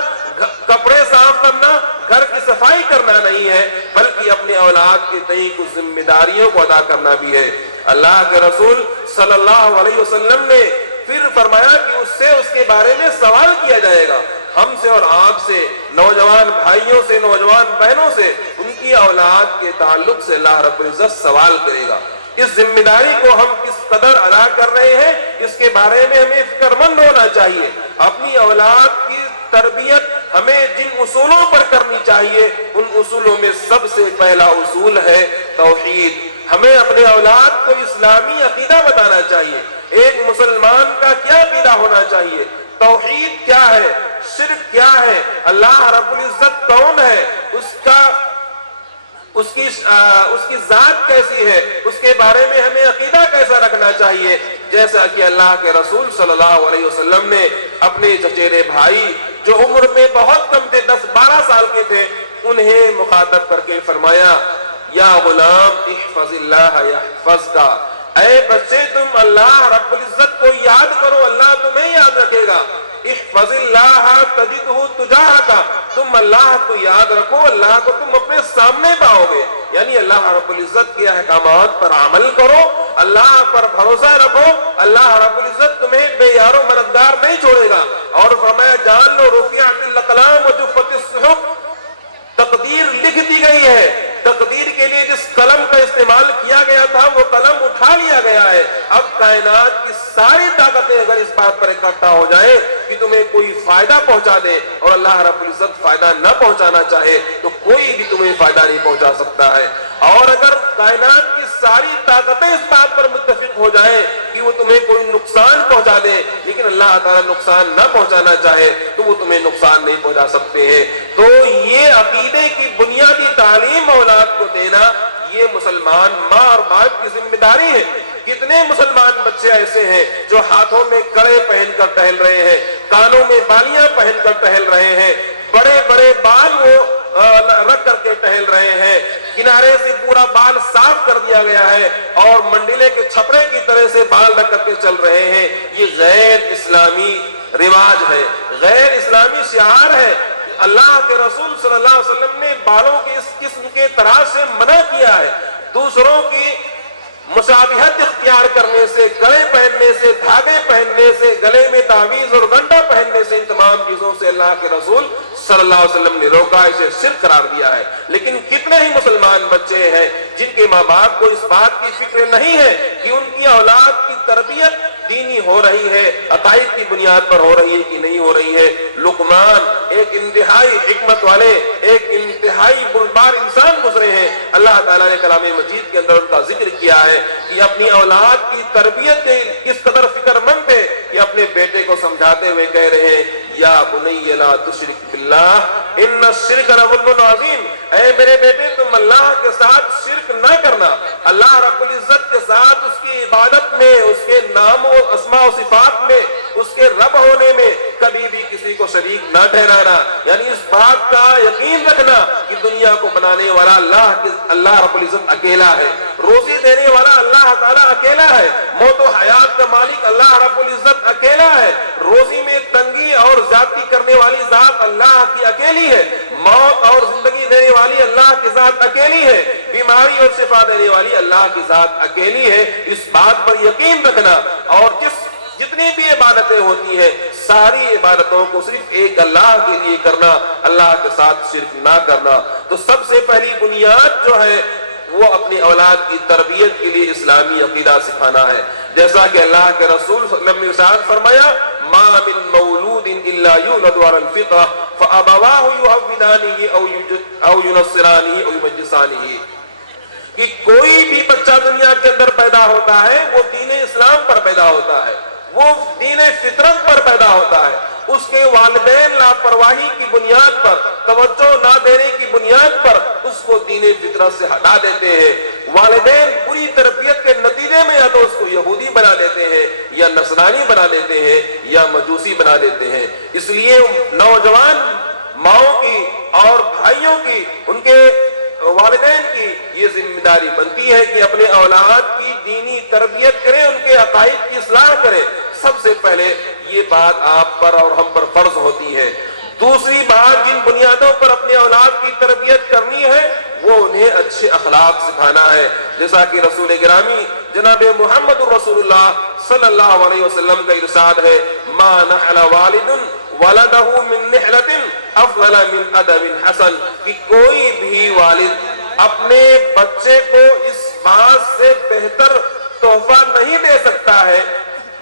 कपड़े साफ करना, घर की सफाई करना नहीं है, बल्कि अपने औलाद के तय कुछ जिम्मेदारियों को अदा करना भी है। अल्लाह के रसूल सल्लल्लाहु अलैहि वसल्लम ने फिर फरमाया कि उससे उसके बारे में सवाल किया जाएगा। हमसे और आपसे, नौजवान भाइयों से, नौजवान बहनों से, उनकी औलाद के ताल्लुक से अल्लाह रब्बुल इज्जत सवाल करेगा। इस जिम्मेदारी को हम किस कदर अदा कर रहे हैं, इसके बारे में हमें फिक्रमंद होना चाहिए। अपनी औलाद की तरबियत हमें जिन उसूलों पर करनी चाहिए, उन उसूलों में सबसे पहला उसूल है तौहीद। हमें अपने औलाद को इस्लामी अकीदा बताना चाहिए। एक मुसलमान का क्या अकीदा होना चाहिए, तौहीद क्या है, शिर्क क्या है, अल्लाह रब्बुल इज्जत कौन है, उसकी जात कैसी है, उसके बारे में हमें अकीदा कैसा रखना चाहिए। जैसा कि अल्लाह के रसूल सल्लल्लाहु अलैहि वसल्लम ने अपने चचेरे भाई जो उम्र में बहुत कम थे, 10-12 साल के थे, उन्हें मुखातब करके फरमाया, या गुलाम इहफज़िल्लाह यहफज़का, ऐ बच्चे तुम अल्लाह रब्बुल इज्जत को याद करो, अल्लाह तुम्हें याद रखेगा। इहफज़िल्लाह तजिदहु तुजाहका, तुम अल्लाह को याद रखो, अल्लाह को तुम अपने सामने पाओगे। यानी अल्लाह रब्बुल इज्जत के अहकामात पर अमल करो, अल्लाह पर भरोसा रखो, अल्लाह रब्बुल इज्जत तुम्हें बेयारो मददगार नहीं छोड़ेगा। और फरमाया, जान लो रुफ़िअतिल क़लम व जुफ़्फ़तिस सुहुफ़, तकदीर लिख दी गई है। तकदीर के लिए जिस कलम का इस्तेमाल किया गया था, वो कलम उठा लिया गया है। अब कायनात की सारी ताकतें अगर इस बात पर इकट्ठा हो जाए कि तुम्हें कोई फायदा पहुंचा दे और अल्लाह रब्बुल इज्जत फायदा न पहुंचाना चाहे, तो कोई भी तुम्हें फायदा नहीं पहुंचा सकता है। और अगर कायनात की सारी ताकतें इस बात पर मुत्तफिक हो जाए कि वो तुम्हें कोई नुकसान पहुंचा दे, लेकिन अल्लाह ताला नुकसान न पहुंचाना चाहे, तो वो तुम्हें नुकसान नहीं पहुंचा सकते हैं। तो ये अकीदे की बुनियादी तालीम औलाद को देना, ये मुसलमान माँ और बाप की जिम्मेदारी है। कितने मुसलमान बच्चे ऐसे हैं जो हाथों में कड़े पहनकर टहल रहे हैं, कानों में बालियां पहनकर टहल रहे हैं, बड़े बड़े बाल वो रख करके टहल रहे हैं, किनारे से पूरा बाल साफ कर दिया गया है और मंडिले के छपरे की तरह से बाल रख करके चल रहे हैं। ये गैर इस्लामी रिवाज है, गैर इस्लामी शिआर है। अल्लाह के रसूल सल्लल्लाहु अलैहि वसल्लम ने बालों के इस किस्म के तरह से मना किया है। दूसरों की मुशाबिहत इख्तियार करने से, कड़े पहनने से, धागे पहनने से, गले में तावीज और गंडा पहनने से, इन तमाम चीजों से अल्लाह के रसूल सल्लल्लाहु अलैहि वसल्लम ने रोका, इसे शिर्क करार दिया है। लेकिन कितने ही मुसलमान बच्चे हैं जिनके माँ बाप को इस बात की फिक्र नहीं है कि उनकी औलाद की तरबियत दीनी हो रही है, अकाइद की बुनियाद पर हो रही है कि नहीं हो रही है। लुकमान एक इंतहाई हिकमत वाले, एक इंतहाई बुर्दबार इंसान गुजरे हैं। अल्लाह ताला ने कलाम मजीद के अंदर उनका जिक्र किया है कि अपनी औलाद की तरबियत के किस कदर फिक्रमंद थे कि अपने बेटे को समझाते हुए कह रहे हैं, या बुनय्या ला तुश्रिक बिल्लाह इन्ना शिर्क लज़ुल्मुन अज़ीम, ऐ मेरे बेटे तुम अल्लाह के साथ शिर्क न करना। अल्लाह रब्बुल इज्जत के साथ उसकी इबादत में, उसके नाम और अस्मा और सिफात में, उसके रब होने में कभी भी किसी को शरीक न ठहराना। यानी इस बात का यकीन रखना कि दुनिया को बनाने वाला अल्लाह रब्बुल इज्जत अकेला है, रोजी देने वाला अल्लाह ताला अकेला है, मौत और हयात का मालिक अल्लाह रब्बुल इज्जत अकेला है, रोजी में तंगी और ज्यादती करने वाली जात अल्लाह की अकेली है, मौत और जिंदगी देने वाली अल्लाह की जात अकेली है, बीमारी और शिफा देने वाली अल्लाह की जात अकेली है। इस बात पर यकीन रखना और जितनी भी इबादतें होती है, सारी इबादतों को सिर्फ एक अल्लाह के लिए करना, अल्लाह के साथ शिर्क ना करना। तो सबसे पहली बुनियाद जो है वो अपनी औलाद की तरबियत के लिए इस्लामी अकीदा सिखाना है। जैसा कि अल्लाह के रसूल सल्लल्लाहु अलैहि वसल्लम ने इरशाद फरमाया, मा मिन मौलूदिन इल्ला युलदु अलल फितरा फअबवाहु युहव्विदानिही औ युनस्सिरानिही औ युमज्जिसानिही, कि कोई भी बच्चा दुनिया के अंदर पैदा होता है वो दीन इस्लाम पर पैदा होता है, वो दीन फितरत पर पैदा होता है। उसके वालिदैन लापरवाही की बुनियाद पर, तवज्जो ना देने की बुनियाद पर उसको दीन फितरत से हटा देते हैं। वालिदैन पूरी तरबियत के नतीजे में या तो उसको यहूदी बना देते हैं, या नसरानी बना देते हैं, या मजूसी बना देते हैं। इसलिए नौजवान माओ की और भाइयों की, उनके والدین کی یہ ذمہ داری بنتی ہے کہ اپنے اولاد کی دینی تربیت کریں، ان کے عقائد کی اصلاح کریں. سب سے پہلے یہ بات آپ پر اور ہم پر فرض ہوتی ہے. دوسری بات، جن بنیادوں پر اپنے اولاد کی تربیت کرنی ہے وہ انہیں اچھے اخلاق سکھانا ہے. جیسا کہ رسول گرامی جناب محمد رسول اللہ صلی اللہ علیہ وسلم کا ارشاد ہے، ما نحل والد ولدہ من نحلۃ افضل من ادب حسن، کہ کوئی بھی والد اپنے بچے کو اس بات سے بہتر تحفہ نہیں دے سکتا ہے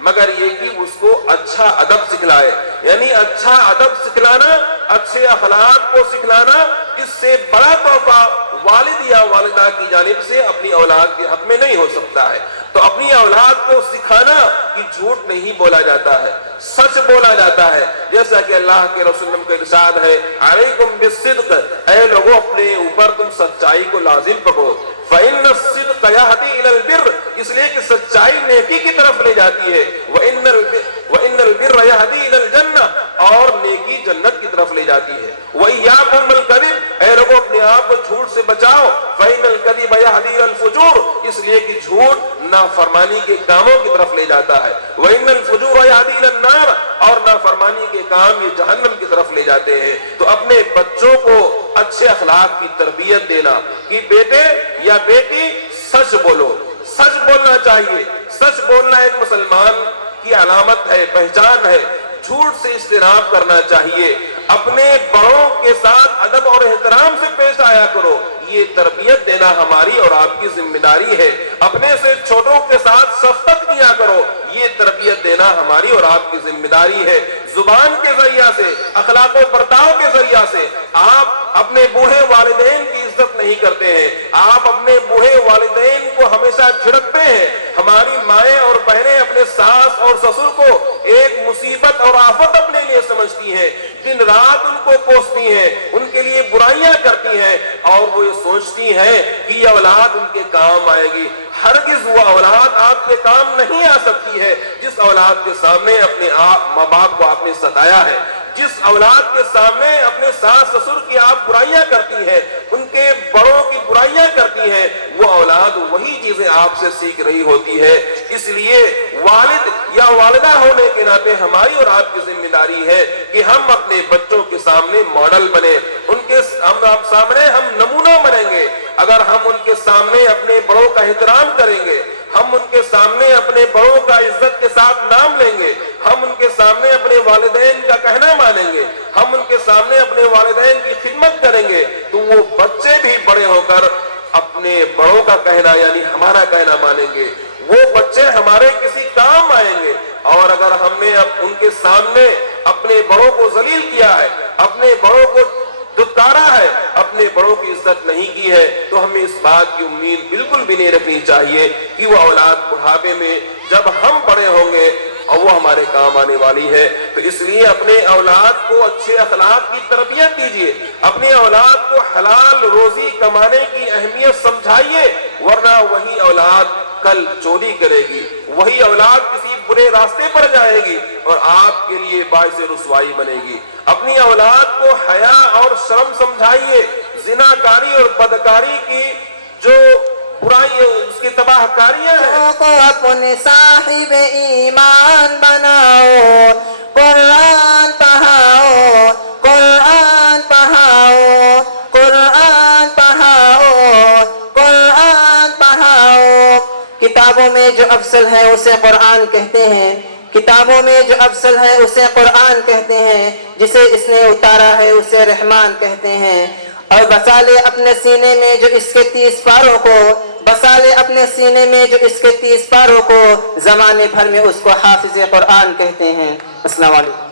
مگر یہ کہ اس کو اچھا ادب سکھلائے. یعنی اچھا ادب سکھلانا، اچھے اخلاق کو سکھلانا، اس سے بڑا تحفہ والد یا والدہ کی جانب سے اپنی اولاد کے حق میں نہیں ہو سکتا ہے. تو اپنی اولاد کو سکھانا کہ جھوٹ نہیں بولا جاتا ہے، سچ بولا جاتا ہے. جیسا کہ اللہ کے رسول کا ارشاد ہے، علیکم بالصدق، اے لوگوں اپنے اوپر تم سچائی کو لازم پکڑو. فإن الصدق يهدي إلى البر، اس لیے کہ سچائی نیکی کی طرف لے جاتی ہے. وإن البر يهدي إلى الجنة، اور نیکی جنت کی طرف لے جاتی ہے. وإياكم بالكذب، اے لوگوں اپنے آپ کو جھوٹ سے بچاؤ. فإن الكذب يهدي إلى الفجور، اس لیے کہ جھوٹ نافرمانی کے کاموں کی طرف لے جاتا ہے. وإن الفجور يهدي إلى النار، اور نافرمانی کے کام یہ جہنم کی طرف لے جاتے ہیں. تو اپنے بچوں کو اچھے اخلاق کی تربیت دینا کہ بیٹے یا بیٹی سچ بولو، سچ بولنا چاہیے. سچ بولنا ایک مسلمان کی علامت ہے، پہچان ہے. جھوٹ سے اجتناب کرنا چاہیے. اپنے بڑوں کے ساتھ ادب اور احترام سے پیش آیا کرو. یہ تربیت دینا ہماری اور آپ کی ذمہ داری ہے. اپنے سے چھوٹوں کے ساتھ شفقت کیا کرو. یہ تربیت دینا ہماری اور آپ کی ذمہ داری ہے. زبان کے ذریعہ سے، اخلاق و برتاؤ کے ذریعہ سے آپ اپنے بوڑھے والدین کی عزت نہیں کرتے ہیں. آپ اپنے بوڑھے والدین کو ہمیشہ جھڑکتے ہیں. ہماری مائیں اور بہنیں اپنے ساس اور سسر کو ایک مصیبت اور آفت اپنے لیے سمجھتی ہیں. دن رات ان کو کوستی ہیں، ان کے لیے برائیاں کرتی ہیں، اور وہ یہ سوچتی ہیں کہ یہ اولاد ان کے کام آئے گی. ہرگز وہ اولاد آپ کے کام نہیں آ سکتی ہے جس اولاد کے سامنے اپنے ماں باپ کو آپ نے ستایا ہے. جس اولاد کے سامنے اپنے ساس سسر کی آپ برائیاں کرتی ہیں، ان کے بڑوں کی برائیاں کرتی ہیں، وہ اولاد وہی چیزیں آپ سے سیکھ رہی ہوتی ہے. اس لیے والد یا والدہ ہونے کے ناطے ہماری اور آپ کی ذمہ داری ہے کہ ہم اپنے بچوں کے سامنے ماڈل بنے. ان کے سامنے ہم نمونہ بنیں گے اگر ہم ان کے سامنے اپنے بڑوں کا احترام کریں گے. ہم ان کے سامنے اپنے بڑوں کا عزت کے ساتھ نام لیں گے. ہم ان کے سامنے اپنے والدین کا کہنا مانیں گے. ہم ان کے سامنے اپنے والدین کی خدمت کریں گے. تو وہ بچے بھی بڑے ہو کر اپنے بڑوں کا کہنا یعنی ہمارا کہنا مانیں گے. وہ بچے ہمارے کسی کام آئیں گے. اور اگر ہم نے ان کے سامنے اپنے بڑوں کو ذلیل کیا ہے، اپنے بڑوں کو دھتکارا ہے، اپنے بڑوں کی عزت نہیں کی ہے، تو ہمیں اس بات کی امید بالکل بھی نہیں رکھنی چاہیے کہ وہ اولاد بڑھاپے میں جب ہم بڑے ہوں گے اور وہ ہمارے کام آنے والی ہے. تو اس لیے اپنے اولاد کو اچھے اخلاق کی تربیت دیجیے. اپنی اولاد کو حلال روزی کمانے کی اہمیت سمجھائیے، ورنہ وہی اولاد کل چوری کرے گی، وہی اولاد کسی برے راستے پر جائے گی اور آپ کے لیے باعث رسوائی بنے گی. اپنی اولاد کو حیا اور شرم سمجھائیے. زنا کاری اور بدکاری کی جو برائی اس کی تباہ کاریاں ہیں. کو اپنے صاحب ایمان بناؤ، قرآن پڑھاؤ، قرآن پڑھاؤ، قرآن پڑھاؤ، قرآن پڑھاؤ. کتابوں میں جو افضل ہے اسے قرآن کہتے ہیں. کتابوں میں جو افضل ہے اسے قرآن کہتے ہیں. جسے اس نے اتارا ہے اسے رحمان کہتے ہیں. اور بسا لے اپنے سینے میں جو اس کے 30 پاروں کو، بسا لے اپنے سینے میں جو اس کے 30 پاروں کو، زمانے بھر میں اس کو حافظ قرآن کہتے ہیں. السلام علیکم.